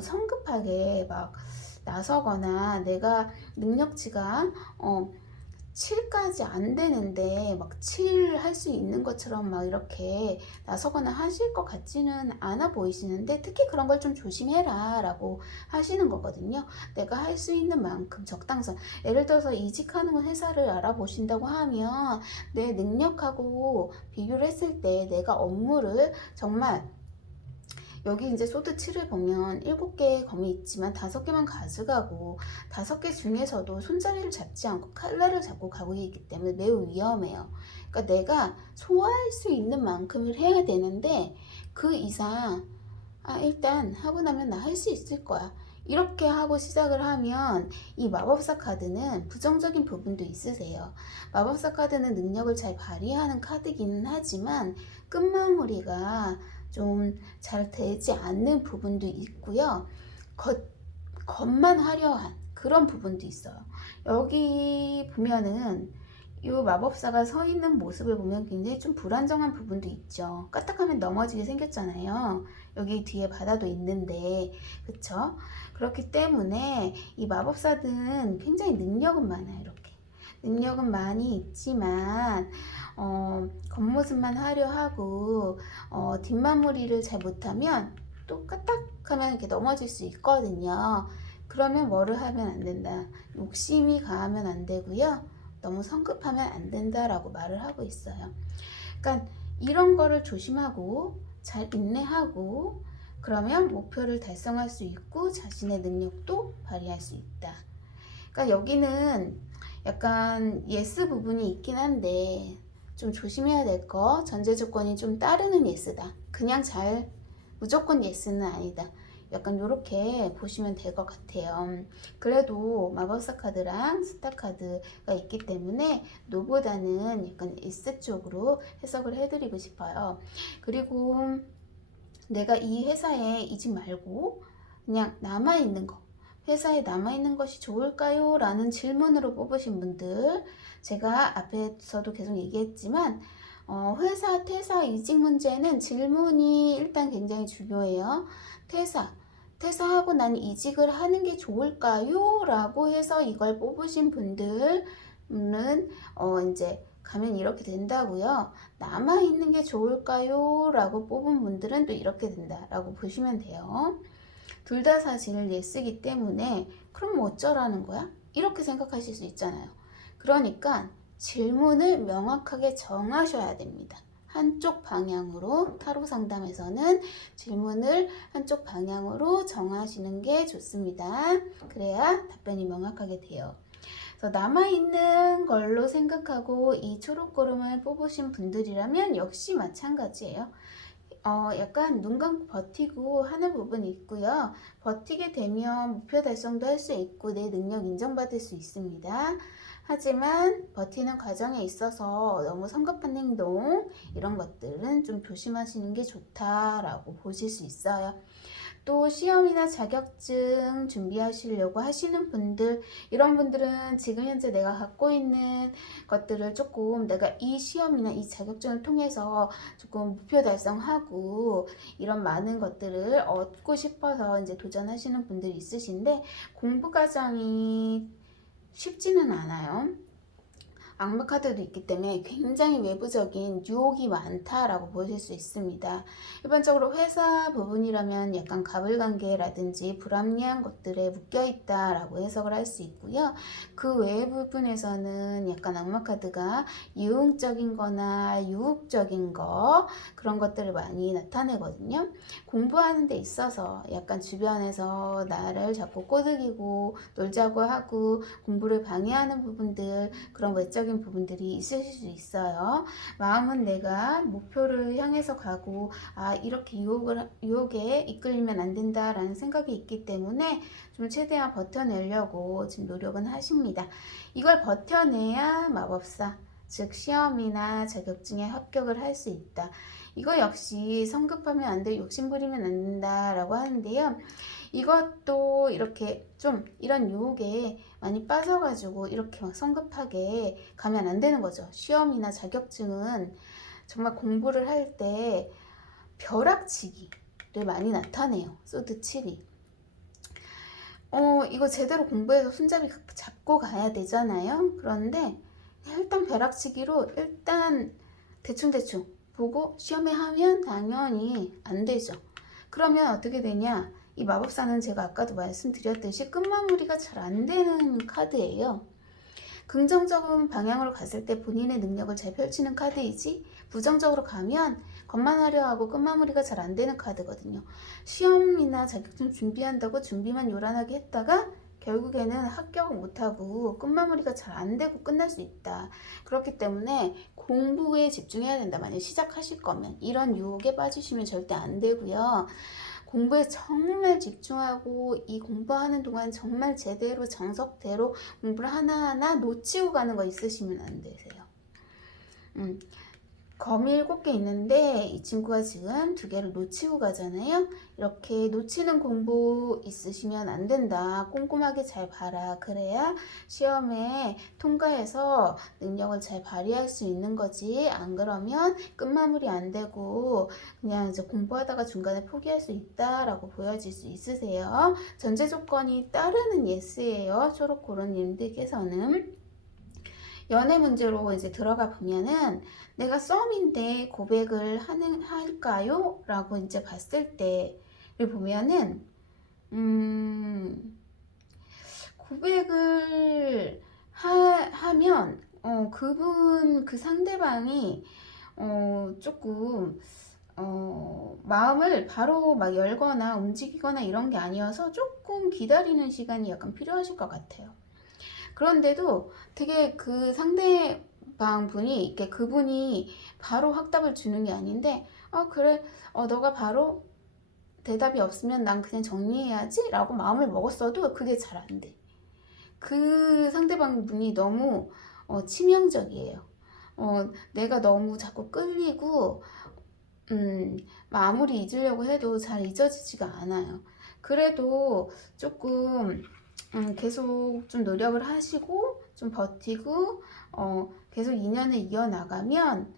성급하게 막 나서거나 내가 능력치가 7까지 안 되는데 막 7 할 수 있는 것처럼 막 이렇게 나서거나 하실 것 같지는 않아 보이시는데, 특히 그런 걸 좀 조심해라 라고 하시는 거거든요. 내가 할 수 있는 만큼 적당선, 예를 들어서 이직하는 회사를 알아보신다고 하면 내 능력하고 비교를 했을 때 내가 업무를 정말, 여기 이제 소드 7을 보면 7개의 검이 있지만 5개만 가져가고 5개 중에서도 손자리를 잡지 않고 칼날을 잡고 가고 있기 때문에 매우 위험해요. 그러니까 내가 소화할 수 있는 만큼을 해야 되는데 그 이상 일단 하고 나면 나 할 수 있을 거야, 이렇게 하고 시작을 하면 이 마법사 카드는 부정적인 부분도 있으세요. 마법사 카드는 능력을 잘 발휘하는 카드기는 하지만 끝마무리가 좀 잘 되지 않는 부분도 있고요. 겉만 화려한 그런 부분도 있어요. 여기 보면은 이 마법사가 서 있는 모습을 보면 굉장히 좀 불안정한 부분도 있죠. 까딱하면 넘어지게 생겼잖아요. 여기 뒤에 바다도 있는데, 그쵸? 그렇기 때문에 이 마법사들은 굉장히 능력은 많아요. 이렇게 능력은 많이 있지만 겉모습만 화려하고 뒷마무리를 잘 못하면 또 까딱하면 이렇게 넘어질 수 있거든요. 그러면 뭐를 하면 안 된다? 욕심이 강하면 안 되고요. 너무 성급하면 안 된다라고 말을 하고 있어요. 그러니까 이런 거를 조심하고 잘 인내하고 그러면 목표를 달성할 수 있고 자신의 능력도 발휘할 수 있다. 그러니까 여기는 약간 예스 부분이 있긴 한데 좀 조심해야 될 거, 전제 조건이 좀 따르는 예스다. 그냥 잘 무조건 예스는 아니다. 약간 이렇게 보시면 될 것 같아요. 그래도 마법사 카드랑 스타 카드가 있기 때문에 노보다는 약간 예스 쪽으로 해석을 해드리고 싶어요. 그리고 내가 이 회사에 이직 말고 그냥 남아있는 거, 회사에 남아있는 것이 좋을까요? 라는 질문으로 뽑으신 분들, 제가 앞에서도 계속 얘기했지만 회사 퇴사 이직 문제는 질문이 일단 굉장히 중요해요. 퇴사하고 난 이직을 하는 게 좋을까요? 라고 해서 이걸 뽑으신 분들은 이제 가면 이렇게 된다고요. 남아있는 게 좋을까요? 라고 뽑은 분들은 또 이렇게 된다라고 보시면 돼요. 둘 다 사실 예스기 때문에 그럼 뭐 어쩌라는 거야? 이렇게 생각하실 수 있잖아요. 그러니까 질문을 명확하게 정하셔야 됩니다. 한쪽 방향으로 타로 상담에서는 질문을 한쪽 방향으로 정하시는 게 좋습니다. 그래야 답변이 명확하게 돼요. 그래서 남아있는 걸로 생각하고 이 초록구름을 뽑으신 분들이라면 역시 마찬가지예요. 약간 눈 감고 버티고 하는 부분이 있고요. 버티게 되면 목표 달성도 할 수 있고 내 능력 인정받을 수 있습니다. 하지만 버티는 과정에 있어서 너무 성급한 행동 이런 것들은 좀 조심하시는 게 좋다라고 보실 수 있어요. 또 시험이나 자격증 준비하시려고 하시는 분들, 이런 분들은 지금 현재 내가 갖고 있는 것들을 조금 내가 이 시험이나 이 자격증을 통해서 조금 목표 달성하고 이런 많은 것들을 얻고 싶어서 이제 도전하시는 분들이 있으신데 공부 과정이 쉽지는 않아요. 악마 카드도 있기 때문에 굉장히 외부적인 유혹이 많다라고 보실 수 있습니다. 일반적으로 회사 부분이라면 약간 가불관계라든지 불합리한 것들에 묶여있다라고 해석을 할 수 있고요. 그 외의 부분에서는 약간 악마 카드가 유흥적인 거나 유혹적인 거 그런 것들을 많이 나타내거든요. 공부하는 데 있어서 약간 주변에서 나를 자꾸 꼬드기고 놀자고 하고 공부를 방해하는 부분들 그런 외적인 부분들이 있으실 수 있어요. 마음은 내가 목표를 향해서 가고 이렇게 유혹에 이끌리면 안 된다라는 생각이 있기 때문에 좀 최대한 버텨내려고 지금 노력은 하십니다. 이걸 버텨내야 마법사 즉 시험이나 자격증에 합격을 할 수 있다. 이거 역시 성급하면 안 돼, 욕심부리면 안 된다라고 하는데요. 이것도 이렇게 좀 이런 유혹에 많이 빠져가지고 이렇게 막 성급하게 가면 안 되는 거죠. 시험이나 자격증은 정말 공부를 할 때 벼락치기를 많이 나타내요. 소드 7이. 이거 제대로 공부해서 손잡이 잡고 가야 되잖아요. 그런데 일단 벼락치기로 일단 대충대충 보고 시험에 하면 당연히 안 되죠. 그러면 어떻게 되냐? 이 마법사는 제가 아까도 말씀드렸듯이 끝마무리가 잘 안 되는 카드예요. 긍정적인 방향으로 갔을 때 본인의 능력을 잘 펼치는 카드이지 부정적으로 가면 겉만 화려하고 끝마무리가 잘 안 되는 카드거든요. 시험이나 자격증 준비한다고 준비만 요란하게 했다가 결국에는 합격을 못하고 끝마무리가 잘 안 되고 끝날 수 있다. 그렇기 때문에 공부에 집중해야 된다. 만약 시작하실 거면 이런 유혹에 빠지시면 절대 안 되고요. 공부에 정말 집중하고 이 공부하는 동안 정말 제대로 정석대로 공부를 하나하나 놓치고 가는 거 있으시면 안 되세요. 검이 7개 있는데 이 친구가 지금 2개를 놓치고 가잖아요. 이렇게 놓치는 공부 있으시면 안 된다. 꼼꼼하게 잘 봐라. 그래야 시험에 통과해서 능력을 잘 발휘할 수 있는 거지. 안 그러면 끝마무리 안 되고 그냥 이제 공부하다가 중간에 포기할 수 있다라고 보여질 수 있으세요. 전제 조건이 따르는 예스예요. 초록고른님들께서는. 연애 문제로 이제 들어가 보면은 내가 썸인데 고백을 할까요? 라고 이제 봤을 때를 보면은 고백을 하면 그분 그 상대방이 조금 마음을 바로 막 열거나 움직이거나 이런 게 아니어서 조금 기다리는 시간이 약간 필요하실 것 같아요. 그런데도 되게 그 상대방 분이 이렇게 그분이 바로 확답을 주는 게 아닌데 그래 너가 바로 대답이 없으면 난 그냥 정리해야지 라고 마음을 먹었어도 그게 잘 안 돼. 그 상대방 분이 너무 치명적이에요. 내가 너무 자꾸 끌리고 아무리 잊으려고 해도 잘 잊어지지가 않아요. 그래도 조금 계속 좀 노력을 하시고 좀 버티고 계속 인연을 이어나가면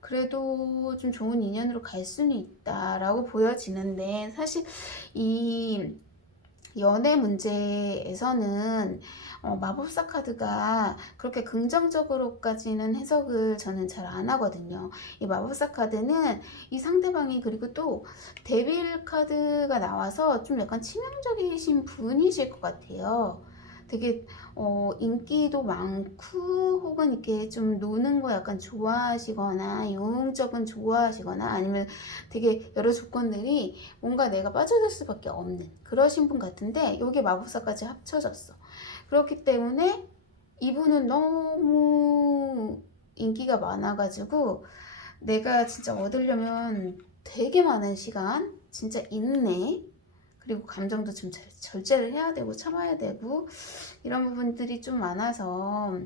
그래도 좀 좋은 인연으로 갈 수는 있다라고 보여지는데, 사실 이 연애 문제에서는 마법사 카드가 그렇게 긍정적으로까지는 해석을 저는 잘 안 하거든요. 이 마법사 카드는 이 상대방이, 그리고 또 데빌 카드가 나와서 좀 약간 치명적이신 분이실 것 같아요. 되게 인기도 많고 혹은 이렇게 좀 노는 거 약간 좋아하시거나 용적은 좋아하시거나 아니면 되게 여러 조건들이 뭔가 내가 빠져들 수밖에 없는 그러신 분 같은데, 여기 마법사까지 합쳐졌어. 그렇기 때문에 이분은 너무 인기가 많아가지고 내가 진짜 얻으려면 되게 많은 시간, 진짜 인내, 그리고 감정도 좀 절제를 해야 되고 참아야 되고 이런 부분들이 좀 많아서,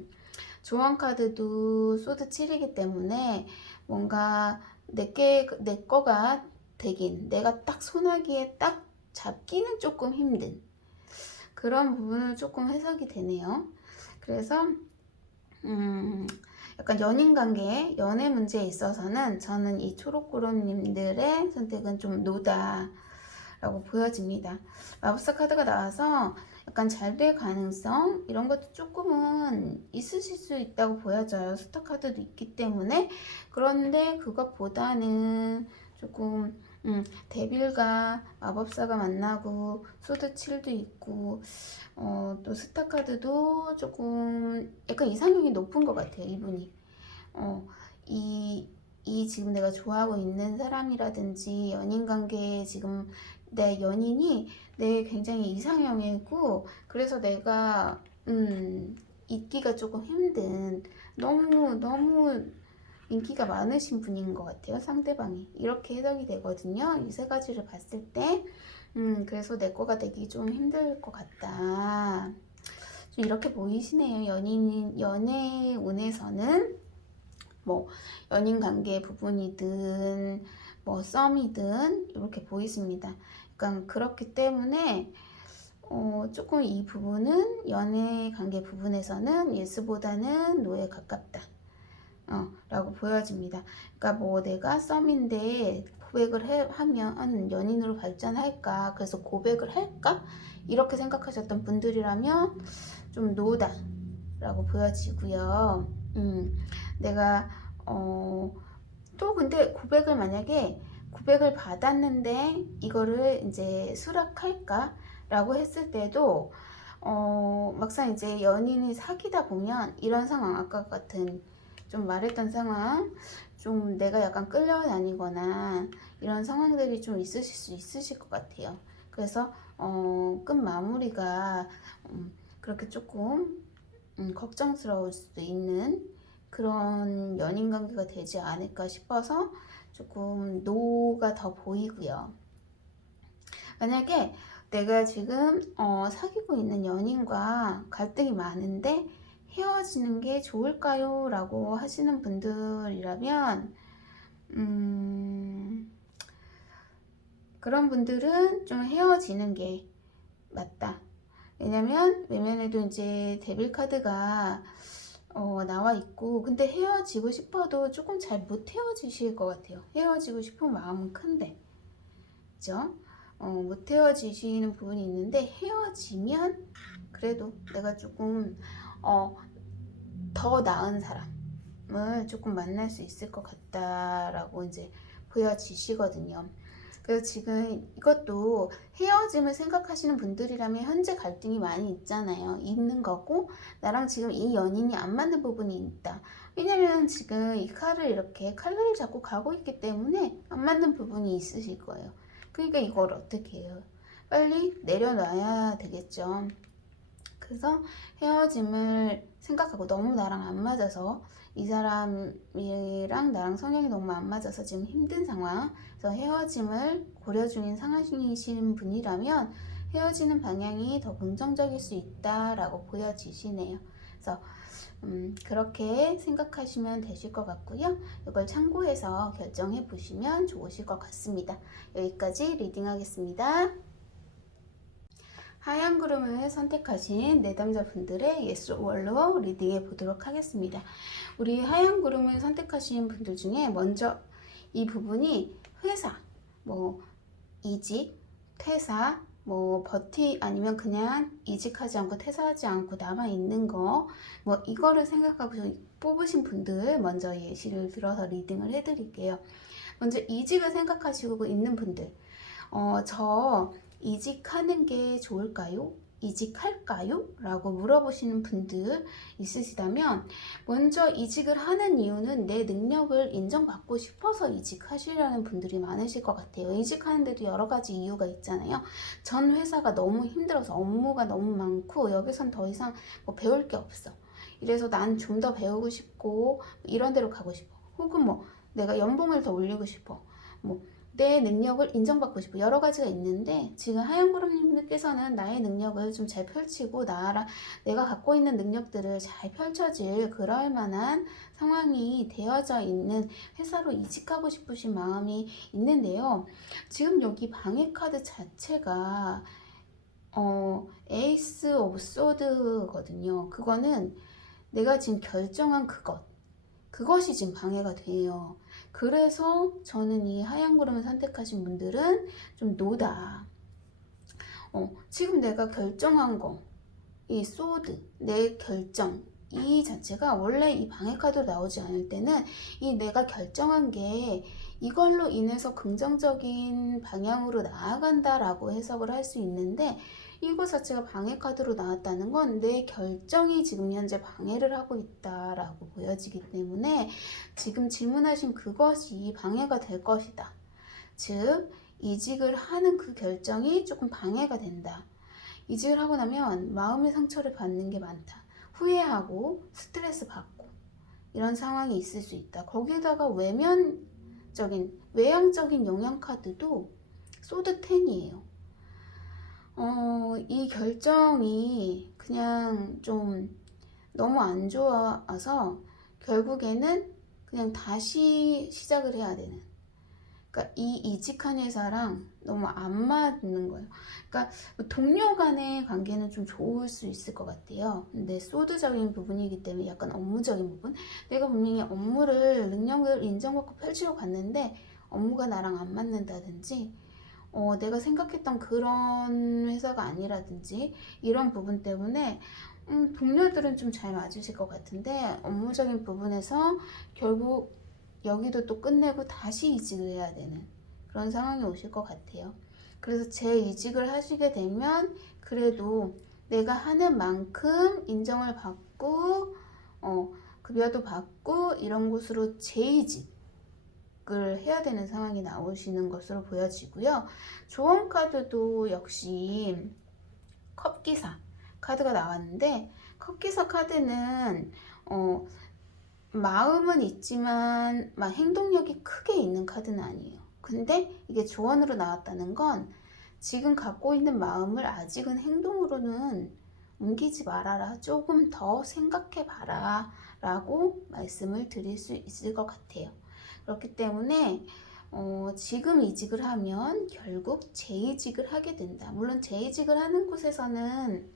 조언 카드도 소드 7이기 때문에 뭔가 내 거가 되긴, 내가 딱 손아귀에 딱 잡기는 조금 힘든 그런 부분을 조금 해석이 되네요. 그래서 약간 연인 관계, 연애 문제에 있어서는 저는 이 초록구름님들의 선택은 좀 노다 라고 보여집니다. 마법사 카드가 나와서 약간 잘 될 가능성 이런 것도 조금은 있으실 수 있다고 보여져요. 스타 카드도 있기 때문에. 그런데 그것보다는 조금 데빌과 마법사가 만나고 소드 7도 있고 또 스타 카드도 조금 약간 이상형이 높은 것 같아요. 이분이 이 지금 내가 좋아하고 있는 사람이라든지 연인 관계에 지금 내 연인이 내 굉장히 이상형이고, 그래서 내가 잊기가 조금 힘든, 너무 인기가 많으신 분인 것 같아요. 상대방이 이렇게 해석이 되거든요. 이 세 가지를 봤을 때 그래서 내 거가 되기 좀 힘들 것 같다, 좀 이렇게 보이시네요. 연애 운에서는 뭐 연인 관계 부분이든 뭐 썸이든 이렇게 보이십니다. 그러니까 그렇기 때문에 조금 이 부분은 연애 관계 부분에서는 예스보다는 노에 가깝다 라고 보여집니다. 그러니까 뭐 내가 썸인데 고백을 하면 연인으로 발전할까, 그래서 고백을 할까 이렇게 생각하셨던 분들이라면 좀 노다 라고 보여지고요. 내가 또 근데 만약에 고백을 받았는데 이거를 이제 수락할까 라고 했을 때도 막상 이제 연인이 사귀다 보면 이런 상황, 아까 같은 좀 말했던 상황, 좀 내가 약간 끌려다니거나 이런 상황들이 좀 있으실 것 같아요. 그래서 끝 마무리가 그렇게 조금 걱정스러울 수도 있는 그런 연인 관계가 되지 않을까 싶어서 조금 노가 더 보이고요. 만약에 내가 지금 사귀고 있는 연인과 갈등이 많은데 헤어지는 게 좋을까요? 라고 하시는 분들이라면 그런 분들은 좀 헤어지는 게 맞다. 왜냐면 외면에도 이제 데빌 카드가 나와 있고, 근데 헤어지고 싶어도 조금 잘 못 헤어지실 것 같아요. 헤어지고 싶은 마음은 큰데, 그죠? 못 헤어지시는 부분이 있는데, 헤어지면 그래도 내가 조금 더 나은 사람을 조금 만날 수 있을 것 같다라고 이제 보여지시거든요. 그래서 지금 이것도 헤어짐을 생각하시는 분들이라면 현재 갈등이 많이 있는 거고, 나랑 지금 이 연인이 안 맞는 부분이 있다. 왜냐면 지금 이 칼을 이렇게 칼날을 잡고 가고 있기 때문에 안 맞는 부분이 있으실 거예요. 그러니까 이걸 어떻게 해요? 빨리 내려놔야 되겠죠. 그래서 헤어짐을 생각하고 너무 나랑 안 맞아서, 이 사람이랑 나랑 성향이 너무 안 맞아서 지금 힘든 상황, 그래서 헤어짐을 고려 중인 상황이신 분이라면 헤어지는 방향이 더 긍정적일 수 있다라고 보여지시네요. 그래서 그렇게 생각하시면 되실 것 같고요. 이걸 참고해서 결정해 보시면 좋으실 것 같습니다. 여기까지 리딩하겠습니다. 하얀 구름을 선택하신 내담자분들의 yes or로 리딩해 보도록 하겠습니다. 우리 하얀 구름을 선택하신 분들 중에 먼저 이 부분이 회사, 이직, 퇴사, 아니면 그냥 이직하지 않고 퇴사하지 않고 남아있는 거, 이거를 생각하고 뽑으신 분들 먼저 예시를 들어서 리딩을 해드릴게요. 먼저 이직을 생각하시고 있는 분들, 저 이직하는 게 좋을까요? 이직할까요? 라고 물어보시는 분들 있으시다면, 먼저 이직을 하는 이유는 내 능력을 인정받고 싶어서 이직하시려는 분들이 많으실 것 같아요. 이직하는데도 여러 가지 이유가 있잖아요. 전 회사가 너무 힘들어서 업무가 너무 많고 여기선 더 이상 배울 게 없어. 이래서 난 좀 더 배우고 싶고 이런 데로 가고 싶어. 혹은 내가 연봉을 더 올리고 싶어. 내 능력을 인정받고 싶어. 여러 가지가 있는데, 지금 하얀구름님께서는 나의 능력을 좀 잘 펼치고 내가 갖고 있는 능력들을 잘 펼쳐질 그럴 만한 상황이 되어져 있는 회사로 이직하고 싶으신 마음이 있는데요. 지금 여기 방해 카드 자체가 에이스 오브 소드거든요. 그거는 내가 지금 결정한 그것이 지금 방해가 돼요. 그래서 저는 이 하얀 구름을 선택하신 분들은 좀 노다. 지금 내가 결정한 거, 이 소드, 내 결정, 이 자체가 원래 이 방해 카드로 나오지 않을 때는 이 내가 결정한 게 이걸로 인해서 긍정적인 방향으로 나아간다라고 해석을 할 수 있는데, 이거 자체가 방해 카드로 나왔다는 건 내 결정이 지금 현재 방해를 하고 있다라고 보여지기 때문에 지금 질문하신 그것이 방해가 될 것이다. 즉, 이직을 하는 그 결정이 조금 방해가 된다. 이직을 하고 나면 마음의 상처를 받는 게 많다. 후회하고 스트레스 받고 이런 상황이 있을 수 있다. 거기에다가 외향적인 영향 카드도 소드 10이에요. 이 결정이 그냥 좀 너무 안 좋아서 결국에는 그냥 다시 시작을 해야 되는, 그러니까 이 이직한 회사랑 너무 안 맞는 거예요. 그러니까 동료 간의 관계는 좀 좋을 수 있을 것 같아요. 근데 소드적인 부분이기 때문에 약간 업무적인 부분, 내가 분명히 능력을 인정받고 펼치러 갔는데 업무가 나랑 안 맞는다든지, 내가 생각했던 그런 회사가 아니라든지 이런 부분 때문에 동료들은 좀 잘 맞으실 것 같은데, 업무적인 부분에서 결국 여기도 또 끝내고 다시 이직을 해야 되는 그런 상황이 오실 것 같아요. 그래서 재이직을 하시게 되면 그래도 내가 하는 만큼 인정을 받고 급여도 받고 이런 곳으로 재이직을 해야 되는 상황이 나오시는 것으로 보여지고요. 조언 카드도 역시 컵기사 카드가 나왔는데, 컵기사 카드는 마음은 있지만 막 행동력이 크게 있는 카드는 아니에요. 근데 이게 조언으로 나왔다는 건 지금 갖고 있는 마음을 아직은 행동으로는 옮기지 말아라. 조금 더 생각해 봐라. 라고 말씀을 드릴 수 있을 것 같아요. 그렇기 때문에 지금 이직을 하면 결국 재이직을 하게 된다. 물론 재이직을 하는 곳에서는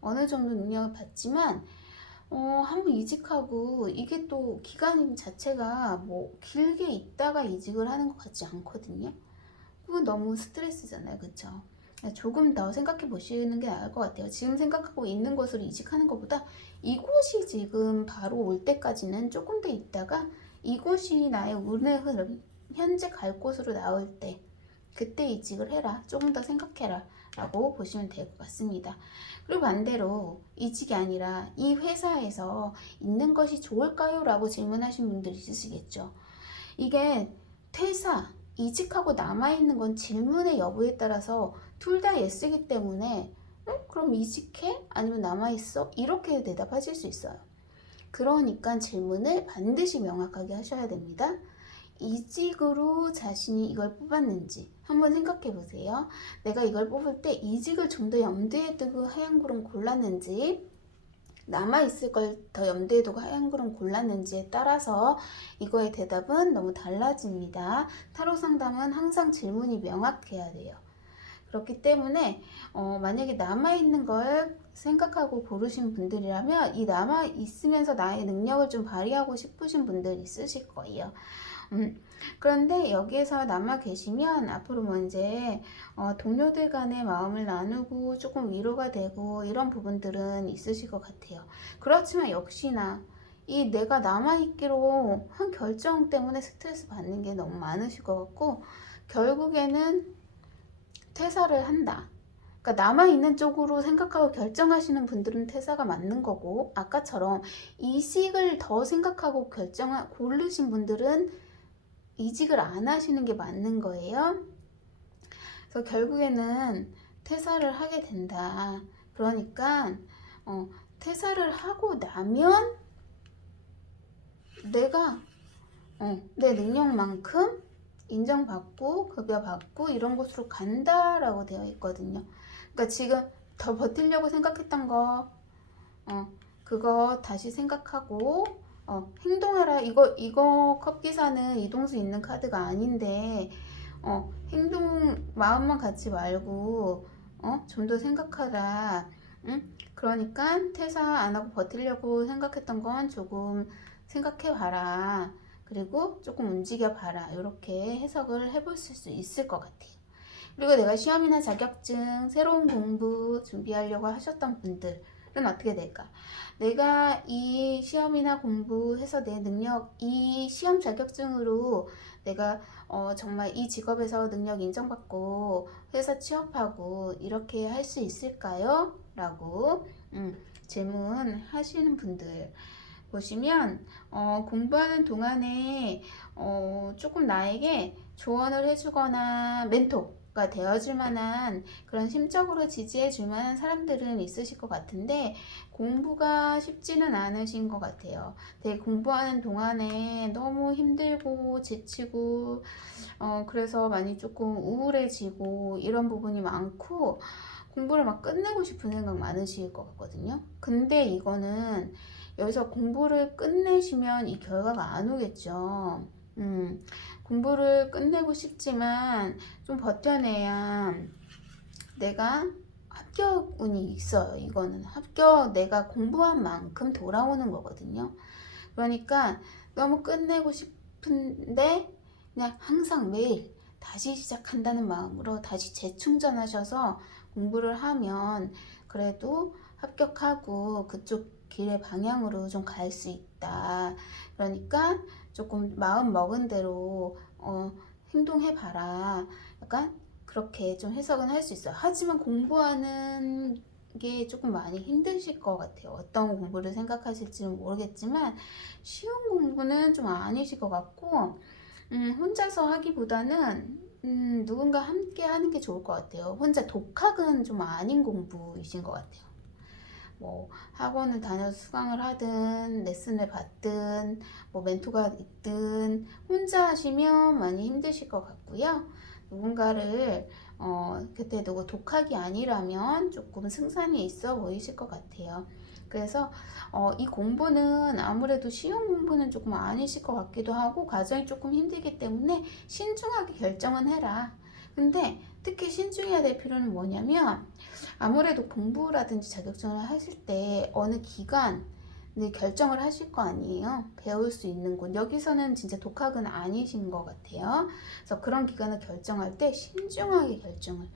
어느 정도 능력을 받지만 한번 이직하고 이게 또 기간 자체가 뭐 길게 있다가 이직을 하는 것 같지 않거든요. 그건 너무 스트레스잖아요. 그쵸? 조금 더 생각해 보시는 게 나을 것 같아요. 지금 생각하고 있는 곳으로 이직하는 것보다 이곳이 지금 바로 올 때까지는 조금 더 있다가 이곳이 나의 운의 흐름, 현재 갈 곳으로 나올 때 그때 이직을 해라. 조금 더 생각해라. 라고 보시면 될 것 같습니다. 그리고 반대로 이직이 아니라 이 회사에서 있는 것이 좋을까요? 라고 질문하신 분들이 있으시겠죠. 이게 퇴사, 이직하고 남아있는 건 질문의 여부에 따라서 둘 다 예스이기 때문에 그럼 이직해? 아니면 남아있어? 이렇게 대답하실 수 있어요. 그러니까 질문을 반드시 명확하게 하셔야 됩니다. 이직으로 자신이 이걸 뽑았는지 한번 생각해 보세요. 내가 이걸 뽑을 때 이직을 좀 더 염두에 두고 하얀 구름 골랐는지 남아있을 걸 더 염두에 두고 하얀 구름 골랐는지에 따라서 이거의 대답은 너무 달라집니다. 타로 상담은 항상 질문이 명확해야 돼요. 그렇기 때문에 만약에 남아있는 걸 생각하고 고르신 분들이라면 이 남아있으면서 나의 능력을 좀 발휘하고 싶으신 분들 있으실 거예요. 그런데 여기에서 남아 계시면 앞으로 뭐 이제 동료들 간의 마음을 나누고 조금 위로가 되고 이런 부분들은 있으실 것 같아요. 그렇지만 역시나 이 내가 남아있기로 한 결정 때문에 스트레스 받는 게 너무 많으실 것 같고 결국에는 퇴사를 한다. 그러니까 남아있는 쪽으로 생각하고 결정하시는 분들은 퇴사가 맞는 거고 아까처럼 이직을 더 생각하고 고르신 분들은 이직을 안 하시는 게 맞는 거예요. 그래서 결국에는 퇴사를 하게 된다. 그러니까 퇴사를 하고 나면 내가 내 능력만큼 인정받고 급여받고 이런 곳으로 간다라고 되어 있거든요. 그러니까 지금 더 버티려고 생각했던 거 그거 다시 생각하고 행동해라. 이거 컵기사는 이동수 있는 카드가 아닌데 행동 마음만 갖지 말고 좀 더 생각하라. 응? 그러니까 퇴사 안 하고 버티려고 생각했던 건 조금 생각해 봐라. 그리고 조금 움직여 봐라. 이렇게 해석을 해보실 수 있을 것 같아요. 그리고 내가 시험이나 자격증, 새로운 공부 준비하려고 하셨던 분들은 어떻게 될까? 내가 이 시험이나 공부해서 내 능력, 이 시험 자격증으로 내가 정말 이 직업에서 능력 인정받고 회사 취업하고 이렇게 할 수 있을까요? 라고 질문하시는 분들 보시면 공부하는 동안에 조금 나에게 조언을 해주거나 멘토가 되어줄 만한 그런 심적으로 지지해줄 만한 사람들은 있으실 것 같은데 공부가 쉽지는 않으신 것 같아요. 되게 공부하는 동안에 너무 힘들고 지치고 그래서 많이 조금 우울해지고 이런 부분이 많고 공부를 막 끝내고 싶은 생각 많으실 것 같거든요. 근데 이거는 여기서 공부를 끝내시면 이 결과가 안 오겠죠. 공부를 끝내고 싶지만 좀 버텨내야 내가 합격 운이 있어요. 이거는 내가 공부한 만큼 돌아오는 거거든요. 그러니까 너무 끝내고 싶은데 그냥 항상 매일 다시 시작한다는 마음으로 다시 재충전하셔서 공부를 하면 그래도 합격하고 그쪽 길의 방향으로 좀 갈 수 있다. 그러니까 조금 마음 먹은 대로 행동해 봐라. 약간 그렇게 좀 해석은 할 수 있어요. 하지만 공부하는 게 조금 많이 힘드실 것 같아요. 어떤 공부를 생각하실지는 모르겠지만 쉬운 공부는 좀 아니실 것 같고 혼자서 하기보다는 누군가 함께 하는 게 좋을 것 같아요. 혼자 독학은 좀 아닌 공부이신 것 같아요. 뭐 학원을 다녀서 수강을 하든 레슨을 받든 뭐 멘토가 있든 혼자 하시면 많이 힘드실 것 같고요. 누군가를 곁에 두고 독학이 아니라면 조금 승산이 있어 보이실 것 같아요. 그래서 이 공부는 아무래도 쉬운 공부는 조금 아니실 것 같기도 하고 과정이 조금 힘들기 때문에 신중하게 결정은 해라. 근데 특히 신중해야 될 필요는 뭐냐면 아무래도 공부라든지 자격증을 하실 때 어느 기간 결정을 하실 거 아니에요. 배울 수 있는 곳. 여기서는 진짜 독학은 아니신 것 같아요. 그래서 그런 기간을 결정할 때 신중하게 결정을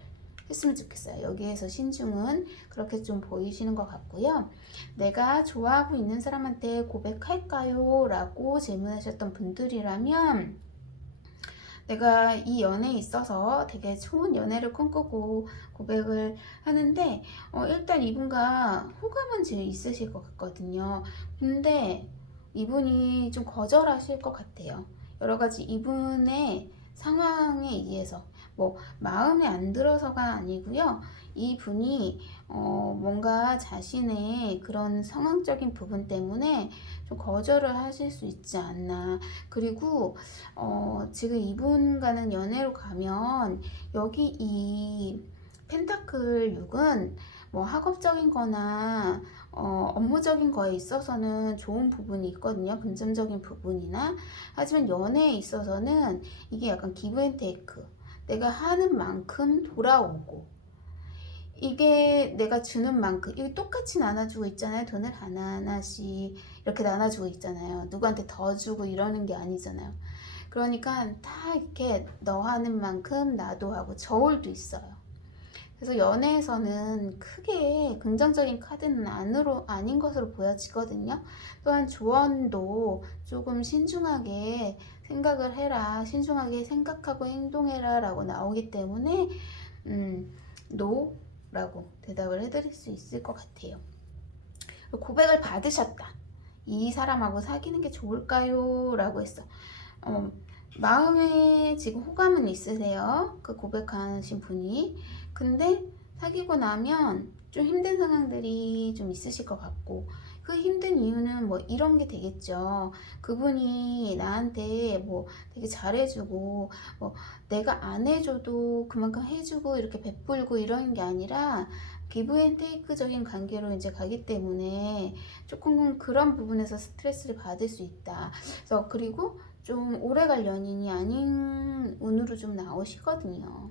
했으면 좋겠어요. 여기에서 신중은 그렇게 좀 보이시는 것 같고요. 내가 좋아하고 있는 사람한테 고백할까요? 라고 질문하셨던 분들이라면 내가 이 연애에 있어서 되게 좋은 연애를 꿈꾸고 고백을 하는데 일단 이분과 호감은 제일 있으실 것 같거든요. 근데 이분이 좀 거절하실 것 같아요. 여러 가지 이분의 상황에 의해서 뭐 마음에 안 들어서가 아니고요. 이분이 뭔가 자신의 그런 상황적인 부분 때문에 좀 거절을 하실 수 있지 않나. 그리고 지금 이분과는 연애로 가면 여기 이 펜타클 6은 뭐 학업적인 거나 업무적인 거에 있어서는 좋은 부분이 있거든요. 금전적인 부분이나. 하지만 연애에 있어서는 이게 약간 기브 앤 테이크. 내가 하는 만큼 돌아오고 이게 내가 주는 만큼 이게 똑같이 나눠주고 있잖아요. 돈을 하나하나씩 이렇게 나눠주고 있잖아요. 누구한테 더 주고 이러는 게 아니잖아요. 그러니까 다 이렇게 너 하는 만큼 나도 하고 저울도 있어요. 그래서 연애에서는 크게 긍정적인 카드는 아닌 것으로 보여지거든요. 또한 조언도 조금 신중하게 생각을 해라. 신중하게 생각하고 행동해라 라고 나오기 때문에 노 라고 대답을 해드릴 수 있을 것 같아요. 고백을 받으셨다. 이 사람하고 사귀는 게 좋을까요? 라고 했어. 마음에 지금 호감은 있으세요. 그 고백하신 분이. 근데 사귀고 나면 좀 힘든 상황들이 좀 있으실 것 같고 그 힘든 이유는 뭐 이런 게 되겠죠. 그분이 나한테 뭐 되게 잘해주고 뭐 내가 안 해줘도 그만큼 해주고 이렇게 베풀고 이런 게 아니라 기브 앤 테이크적인 관계로 이제 가기 때문에 조금 그런 부분에서 스트레스를 받을 수 있다. 그래서 그리고 좀 오래갈 연인이 아닌 운으로 좀 나오시거든요.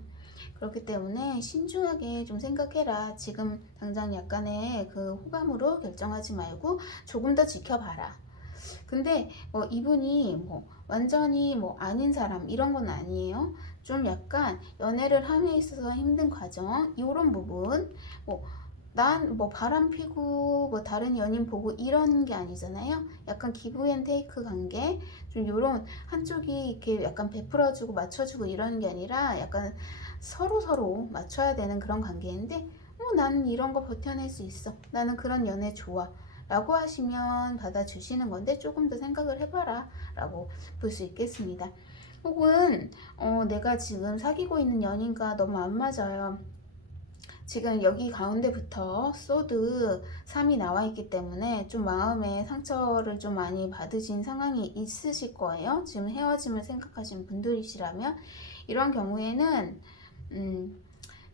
그렇기 때문에 신중하게 좀 생각해라. 지금 당장 약간의 그 호감으로 결정하지 말고 조금 더 지켜봐라. 근데 이분이 뭐 완전히 뭐 아닌 사람 이런 건 아니에요. 좀 약간 연애를 함에 있어서 힘든 과정 이런 부분 난 뭐 바람 피고 뭐 다른 연인 보고 이런 게 아니잖아요. 약간 기브 앤 테이크 관계 좀 요런 한쪽이 이렇게 약간 베풀어주고 맞춰주고 이러는 게 아니라 약간 서로 맞춰야 되는 그런 관계인데 나는 이런 거 버텨낼 수 있어. 나는 그런 연애 좋아. 라고 하시면 받아주시는 건데 조금 더 생각을 해봐라 라고 볼 수 있겠습니다. 혹은 내가 지금 사귀고 있는 연인과 너무 안 맞아요. 지금 여기 가운데부터 소드 3이 나와 있기 때문에 좀 마음에 상처를 좀 많이 받으신 상황이 있으실 거예요. 지금 헤어짐을 생각하시는 분들이시라면 이런 경우에는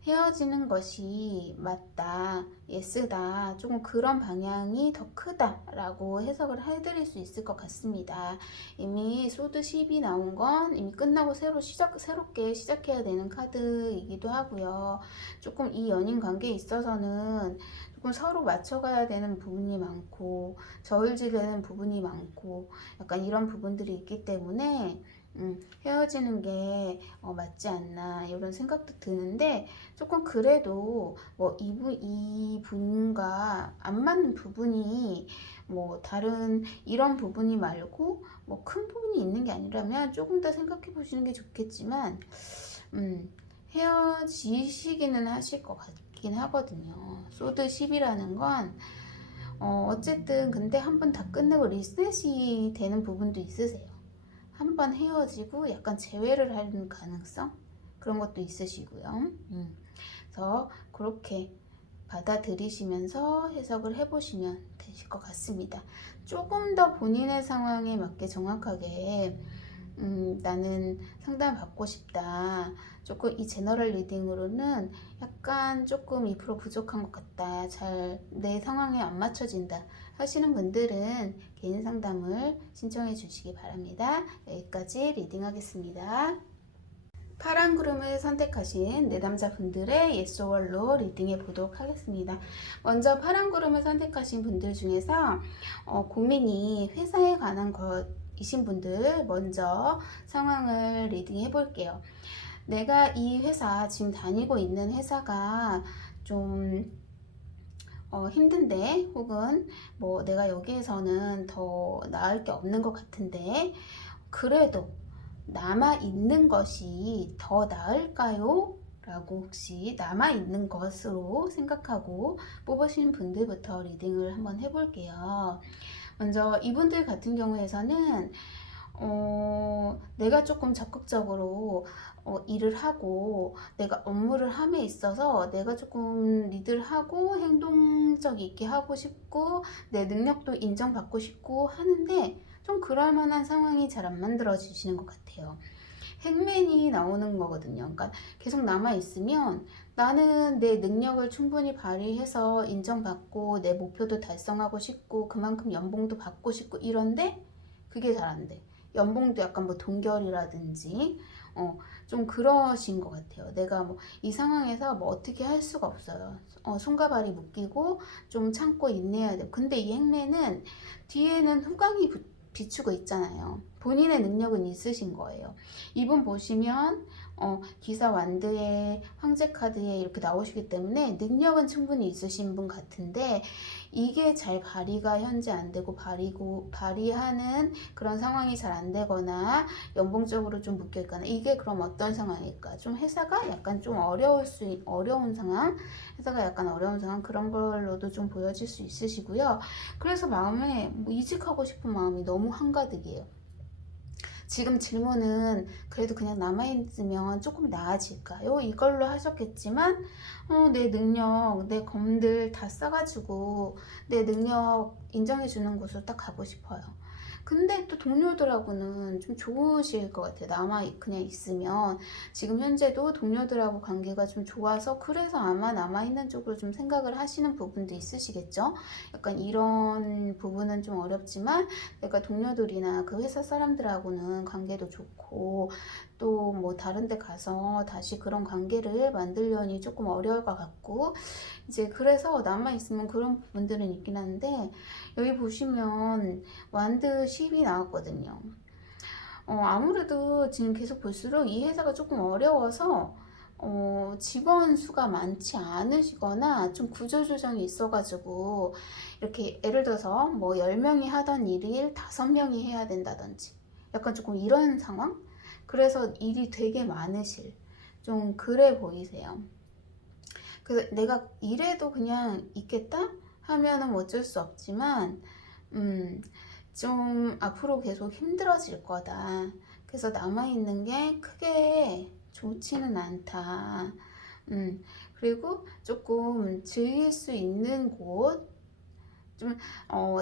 헤어지는 것이 맞다, 예스다, 조금 그런 방향이 더 크다라고 해석을 해드릴 수 있을 것 같습니다. 이미 소드 10이 나온 건 이미 끝나고 새롭게 시작해야 되는 카드이기도 하고요. 조금 이 연인 관계에 있어서는 조금 서로 맞춰가야 되는 부분이 많고 저울질되는 부분이 많고 약간 이런 부분들이 있기 때문에 헤어지는 게 맞지 않나 이런 생각도 드는데 조금 그래도 뭐 이분과 안 맞는 부분이 뭐 다른 이런 부분이 말고 뭐 큰 부분이 있는 게 아니라면 조금 더 생각해 보시는 게 좋겠지만 헤어지시기는 하실 것 같긴 하거든요. 소드 10이라는 건 어쨌든 근데 한 번 다 끝내고 리셋이 되는 부분도 있으세요. 한 번 헤어지고 약간 재회를 하는 가능성 그런 것도 있으시고요. 그래서 그렇게 받아들이시면서 해석을 해보시면 되실 것 같습니다. 조금 더 본인의 상황에 맞게 정확하게 나는 상담 받고 싶다. 조금 이 제너럴 리딩으로는 약간 조금 2% 부족한 것 같다. 잘 내 상황에 안 맞춰진다. 하시는 분들은 개인 상담을 신청해 주시기 바랍니다. 여기까지 리딩 하겠습니다. 파란 구름을 선택하신 내담자분들의 yes or no 리딩해 보도록 하겠습니다. 먼저 파란 구름을 선택하신 분들 중에서 고민이 회사에 관한 것이신 분들 먼저 상황을 리딩해 볼게요. 내가 이 회사, 지금 다니고 있는 회사가 좀 힘든데, 혹은 뭐 내가 여기에서는 더 나을 게 없는 것 같은데, 그래도 남아있는 것이 더 나을까요? 라고 혹시 남아있는 것으로 생각하고 뽑으신 분들부터 리딩을 한번 해볼게요. 먼저 이분들 같은 경우에서는 내가 조금 적극적으로 일을 하고 내가 업무를 함에 있어서 내가 조금 리드를 하고 행동적 있게 하고 싶고 내 능력도 인정받고 싶고 하는데 좀 그럴 만한 상황이 잘 안 만들어지시는 것 같아요. 행맨이 나오는 거거든요. 그러니까 계속 남아있으면 나는 내 능력을 충분히 발휘해서 인정받고 내 목표도 달성하고 싶고 그만큼 연봉도 받고 싶고 이런데 그게 잘 안 돼. 연봉도 약간 뭐 동결이라든지 좀 그러신 것 같아요. 내가 뭐 이 상황에서 뭐 어떻게 할 수가 없어요. 손과 발이 묶이고 좀 참고 인내해야 돼요. 근데 이 행매는 뒤에는 후광이 비추고 있잖아요. 본인의 능력은 있으신 거예요. 이분 보시면 기사 완드에 황제 카드에 이렇게 나오시기 때문에 능력은 충분히 있으신 분 같은데 이게 잘 발휘가 현재 안 되고 발휘하는 그런 상황이 잘 안 되거나 연봉적으로 좀 묶여 있거나 이게 그럼 어떤 상황일까? 좀 회사가 약간 좀 어려운 상황, 회사가 약간 어려운 상황 그런 걸로도 좀 보여질 수 있으시고요. 그래서 마음에 뭐 이직하고 싶은 마음이 너무 한가득이에요. 지금 질문은 그래도 그냥 남아있으면 조금 나아질까요? 이걸로 하셨겠지만 내 능력, 내 검들 다 써가지고 내 능력 인정해주는 곳으로 딱 가고 싶어요. 근데 또 동료들하고는 좀 좋으실 것 같아요. 그냥 있으면 지금 현재도 동료들하고 관계가 좀 좋아서 그래서 아마 남아있는 쪽으로 좀 생각을 하시는 부분도 있으시겠죠. 약간 이런 부분은 좀 어렵지만 내가 동료들이나 그 회사 사람들하고는 관계도 좋고 또 뭐 다른 데 가서 다시 그런 관계를 만들려니 조금 어려울 것 같고 이제 그래서 남아있으면 그런 부분들은 있긴 한데 여기 보시면 완드 10이 나왔거든요. 아무래도 지금 계속 볼수록 이 회사가 조금 어려워서 직원 수가 많지 않으시거나 좀 구조조정이 있어가지고 이렇게 예를 들어서 뭐 10명이 하던 일을 5명이 해야 된다든지 약간 조금 이런 상황? 그래서 일이 되게 많으실 좀 그래 보이세요. 그래서 내가 이래도 그냥 있겠다 하면은 어쩔 수 없지만 좀 앞으로 계속 힘들어질 거다. 그래서 남아있는 게 크게 좋지는 않다. 그리고 조금 즐길 수 있는 곳, 좀,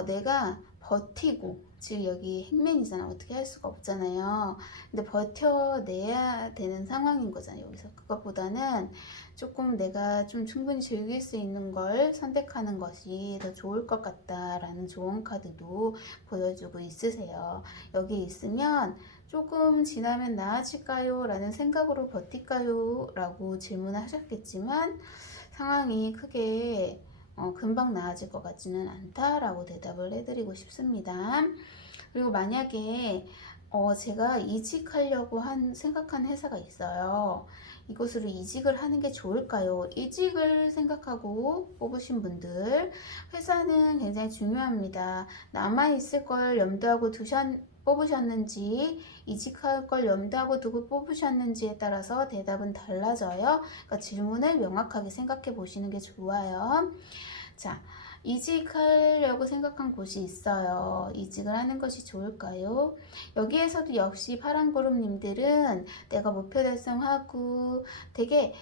내가 버티고, 지금 여기 행맨이잖아. 어떻게 할 수가 없잖아요. 근데 버텨내야 되는 상황인 거잖아요. 여기서 그것보다는 조금 내가 좀 충분히 즐길 수 있는 걸 선택하는 것이 더 좋을 것 같다라는 조언 카드도 보여주고 있으세요. 여기 있으면 조금 지나면 나아질까요? 라는 생각으로 버틸까요? 라고 질문하셨겠지만 상황이 크게 금방 나아질 것 같지는 않다라고 대답을 해드리고 싶습니다. 그리고 만약에 제가 이직하려고 생각한 회사가 있어요. 이곳으로 이직을 하는 게 좋을까요? 이직을 생각하고 뽑으신 분들 회사는 굉장히 중요합니다. 남아있을 걸 염두하고 뽑으셨는지 이직할 걸 염두하고 두고 뽑으셨는지에 따라서 대답은 달라져요. 그러니까 질문을 명확하게 생각해 보시는 게 좋아요. 자, 이직하려고 생각한 곳이 있어요. 이직을 하는 것이 좋을까요? 여기에서도 역시 파란구름님들은 내가 목표 달성하고 되게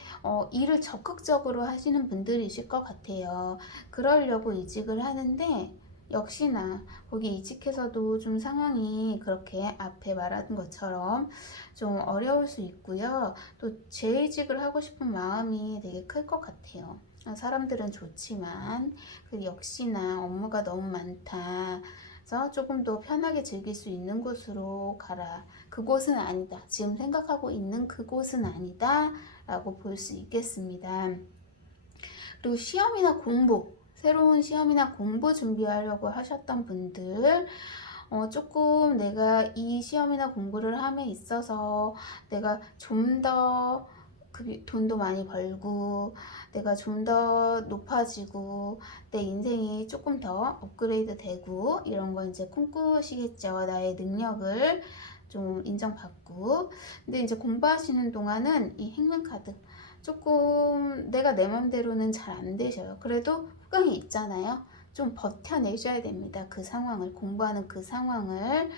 일을 적극적으로 하시는 분들이실 것 같아요. 그러려고 이직을 하는데 역시나 거기 이직해서도 좀 상황이 그렇게 앞에 말한 것처럼 좀 어려울 수 있고요. 또 재이직을 하고 싶은 마음이 되게 클 것 같아요. 사람들은 좋지만 그 역시나 업무가 너무 많다. 그래서 조금 더 편하게 즐길 수 있는 곳으로 가라. 그곳은 아니다. 지금 생각하고 있는 그곳은 아니다. 라고 볼 수 있겠습니다. 그리고 시험이나 공부, 새로운 시험이나 공부 준비하려고 하셨던 분들, 조금 내가 이 시험이나 공부를 함에 있어서 내가 좀 더 돈도 많이 벌고 내가 좀 더 높아지고 내 인생이 조금 더 업그레이드 되고 이런 거 이제 꿈꾸시겠죠. 나의 능력을 좀 인정받고. 근데 이제 공부하시는 동안은 이 행운카드 조금 내가 내 맘대로는 잘 안 되셔요. 그래도 후광이 있잖아요. 좀 버텨내셔야 됩니다. 그 상황을, 공부하는 그 상황을.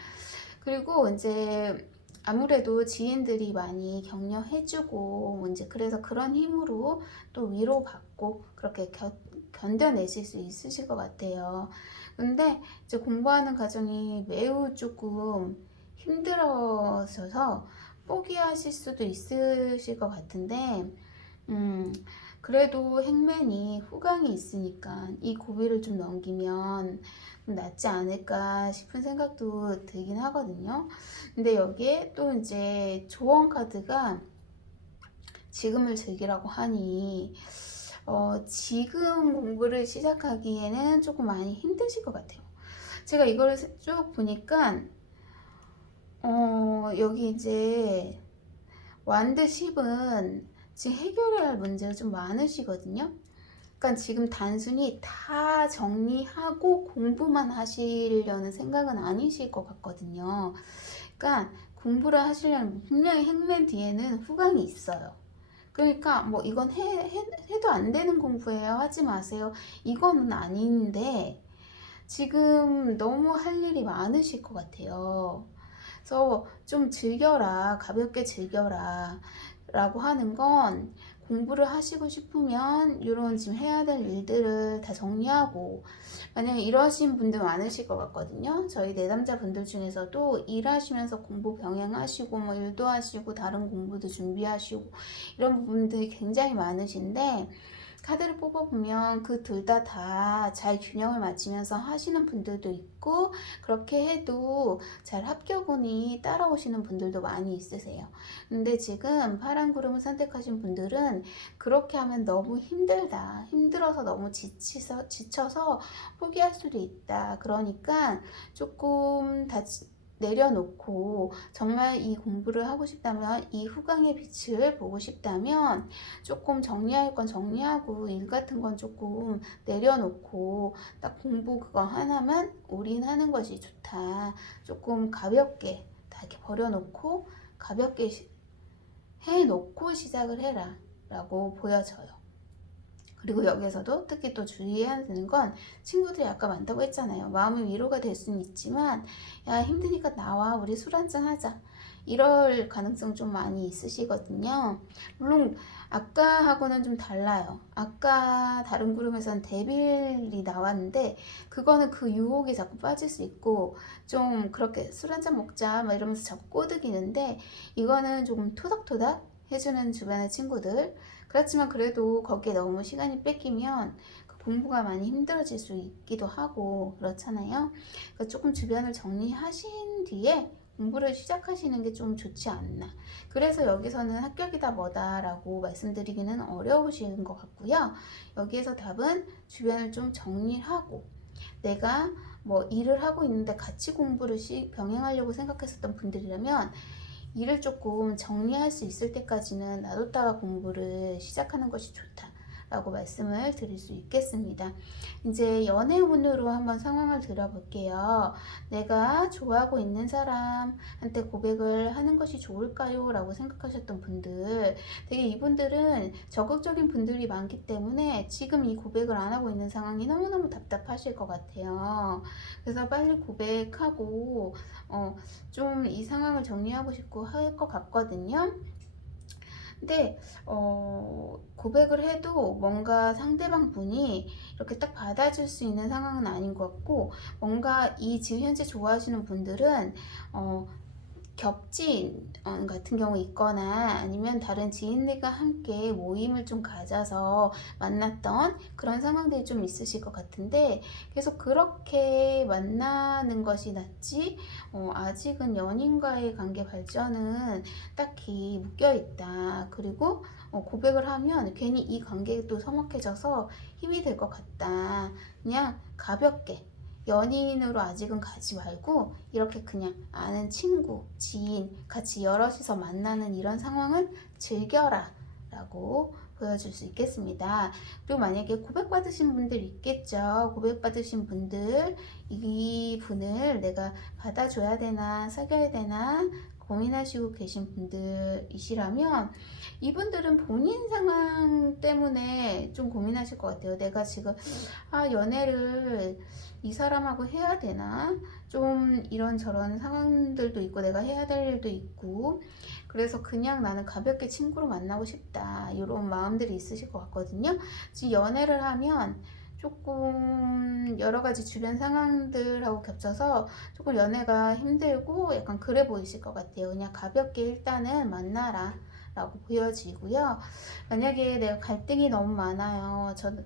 그리고 이제 아무래도 지인들이 많이 격려해주고 이제 그래서 그런 힘으로 또 위로받고 그렇게 견뎌내실 수 있으실 것 같아요. 근데 이제 공부하는 과정이 매우 조금 힘들어져서 포기하실 수도 있으실 것 같은데 그래도 행맨이 후광이 있으니까 이 고비를 좀 넘기면 낫지 않을까 싶은 생각도 들긴 하거든요. 근데 여기에 또 이제 조언 카드가 지금을 즐기라고 하니 지금 공부를 시작하기에는 조금 많이 힘드실 것 같아요. 제가 이걸 쭉 보니까 여기 이제 완드 10은 지금 해결해야 할 문제가 좀 많으시거든요. 그러니까 지금 단순히 다 정리하고 공부만 하시려는 생각은 아니실 것 같거든요. 그러니까 공부를 하시려면 분명히 행맨 뒤에는 후광이 있어요. 그러니까 뭐 이건 해도 안 되는 공부예요. 하지 마세요. 이거는 아닌데 지금 너무 할 일이 많으실 것 같아요. 그래서 좀 즐겨라, 가볍게 즐겨라 라고 하는 건 공부를 하시고 싶으면 이런 지금 해야 될 일들을 다 정리하고 만약에 이러신 분들 많으실 것 같거든요. 저희 내담자 분들 중에서도 일하시면서 공부 병행하시고 뭐 일도 하시고 다른 공부도 준비하시고 이런 부분들이 굉장히 많으신데 카드를 뽑아보면 그 둘 다 잘 균형을 맞추면서 하시는 분들도 있고 그렇게 해도 잘 합격운이 따라오시는 분들도 많이 있으세요. 근데 지금 파란 구름을 선택하신 분들은 그렇게 하면 너무 힘들다. 힘들어서 너무 지쳐서 포기할 수도 있다. 그러니까 조금 내려놓고 정말 이 공부를 하고 싶다면 이 후광의 빛을 보고 싶다면 조금 정리할 건 정리하고 일 같은 건 조금 내려놓고 딱 공부 그거 하나만 올인하는 것이 좋다. 조금 가볍게 다 이렇게 버려놓고 가볍게 해놓고 시작을 해라 라고 보여져요. 그리고 여기에서도 특히 또 주의해야 되는 건 친구들이 아까 많다고 했잖아요. 마음의 위로가 될 수는 있지만 야 힘드니까 나와 우리 술 한잔 하자 이럴 가능성 좀 많이 있으시거든요. 물론 아까하고는 좀 달라요. 아까 다른 그룹에서는 데빌이 나왔는데 그거는 그 유혹에 자꾸 빠질 수 있고 좀 그렇게 술 한잔 먹자 막 이러면서 자꾸 꼬드기는데 이거는 조금 토닥토닥 해주는 주변의 친구들 그렇지만 그래도 거기에 너무 시간이 뺏기면 그 공부가 많이 힘들어질 수 있기도 하고 그렇잖아요. 그러니까 조금 주변을 정리하신 뒤에 공부를 시작하시는 게 좀 좋지 않나. 그래서 여기서는 합격이다 뭐다 라고 말씀드리기는 어려우신 것 같고요. 여기에서 답은 주변을 좀 정리하고 내가 뭐 일을 하고 있는데 같이 공부를 병행하려고 생각했었던 분들이라면 일을 조금 정리할 수 있을 때까지는 놔뒀다가 공부를 시작하는 것이 좋다라고 말씀을 드릴 수 있겠습니다. 이제 연애운으로 한번 상황을 들어볼게요. 내가 좋아하고 있는 사람한테 고백을 하는 것이 좋을까요? 라고 생각하셨던 분들 되게 이분들은 적극적인 분들이 많기 때문에 지금 이 고백을 안 하고 있는 상황이 너무너무 답답하실 것 같아요. 그래서 빨리 고백하고 좀 이 상황을 정리하고 싶고 할 것 같거든요. 근데 고백을 해도 뭔가 상대방 분이 이렇게 딱 받아줄 수 있는 상황은 아닌 것 같고, 뭔가 이 지금 현재 좋아하시는 분들은 겹친 같은 경우 있거나 아니면 다른 지인들과 함께 모임을 좀 가져서 만났던 그런 상황들이 좀 있으실 것 같은데, 계속 그렇게 만나는 것이 낫지 아직은 연인과의 관계 발전은 딱히 묶여있다. 그리고 고백을 하면 괜히 이 관계도 서먹해져서 힘이 될 것 같다. 그냥 가볍게 연인으로 아직은 가지 말고 이렇게 그냥 아는 친구, 지인 같이 여럿이서 만나는 이런 상황을 즐겨라 라고 보여줄 수 있겠습니다. 그리고 만약에 고백받으신 분들 있겠죠. 고백받으신 분들, 이분을 내가 받아줘야 되나 사귀어야 되나 고민하시고 계신 분들이시라면, 이분들은 본인 상황 때문에 좀 고민하실 것 같아요. 내가 지금 연애를 이 사람하고 해야 되나? 좀 이런저런 상황들도 있고 내가 해야 될 일도 있고, 그래서 그냥 나는 가볍게 친구로 만나고 싶다, 이런 마음들이 있으실 것 같거든요. 지금 연애를 하면 조금 여러 가지 주변 상황들하고 겹쳐서 조금 연애가 힘들고 약간 그래 보이실 것 같아요. 그냥 가볍게 일단은 만나라 라고 보여지고요. 만약에 내가 갈등이 너무 많아요. 저는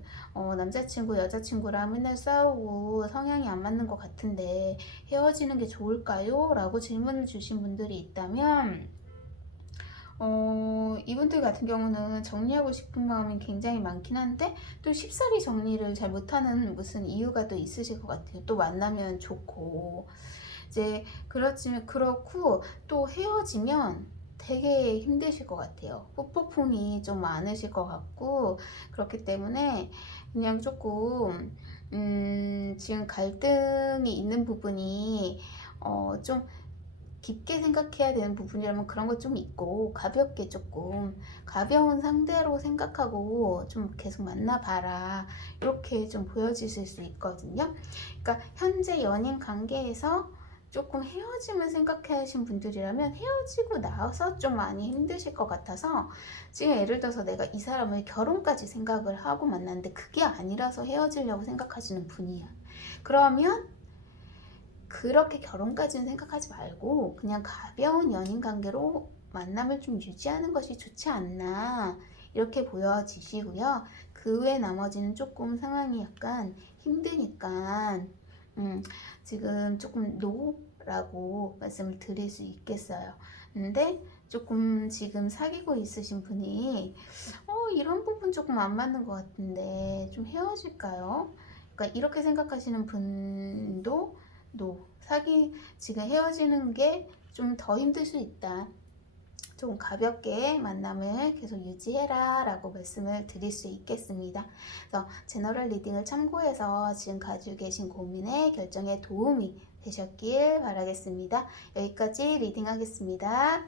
남자친구 여자친구랑 맨날 싸우고 성향이 안 맞는 것 같은데 헤어지는 게 좋을까요? 라고 질문을 주신 분들이 있다면, 이분들 같은 경우는 정리하고 싶은 마음이 굉장히 많긴 한데 또 쉽사리 정리를 잘 못하는 무슨 이유가 또 있으실 것 같아요. 또 만나면 좋고 이제 그렇고, 또 헤어지면 되게 힘드실 것 같아요. 후폭풍이 좀 많으실 것 같고, 그렇기 때문에 그냥 조금 지금 갈등이 있는 부분이 좀 깊게 생각해야 되는 부분이라면 그런 거 좀 있고, 가볍게 조금 가벼운 상대로 생각하고 좀 계속 만나봐라, 이렇게 좀 보여지실 수 있거든요. 그러니까 현재 연인 관계에서 조금 헤어짐을 생각해 하신 분들이라면 헤어지고 나서 좀 많이 힘드실 것 같아서, 지금 예를 들어서 내가 이 사람을 결혼까지 생각을 하고 만났는데 그게 아니라서 헤어지려고 생각하시는 분이야. 그러면 그렇게 결혼까지는 생각하지 말고 그냥 가벼운 연인 관계로 만남을 좀 유지하는 것이 좋지 않나, 이렇게 보여지시고요. 그 외 나머지는 조금 상황이 약간 힘드니까 지금 조금 노라고 말씀을 드릴 수 있겠어요. 근데 조금 지금 사귀고 있으신 분이 이런 부분 조금 안 맞는 것 같은데 좀 헤어질까요? 그러니까 이렇게 생각하시는 분도 지금 헤어지는 게 좀 더 힘들 수 있다, 좀 가볍게 만남을 계속 유지해라 라고 말씀을 드릴 수 있겠습니다. 그래서 제너럴 리딩을 참고해서 지금 가지고 계신 고민의 결정에 도움이 되셨길 바라겠습니다. 여기까지 리딩하겠습니다.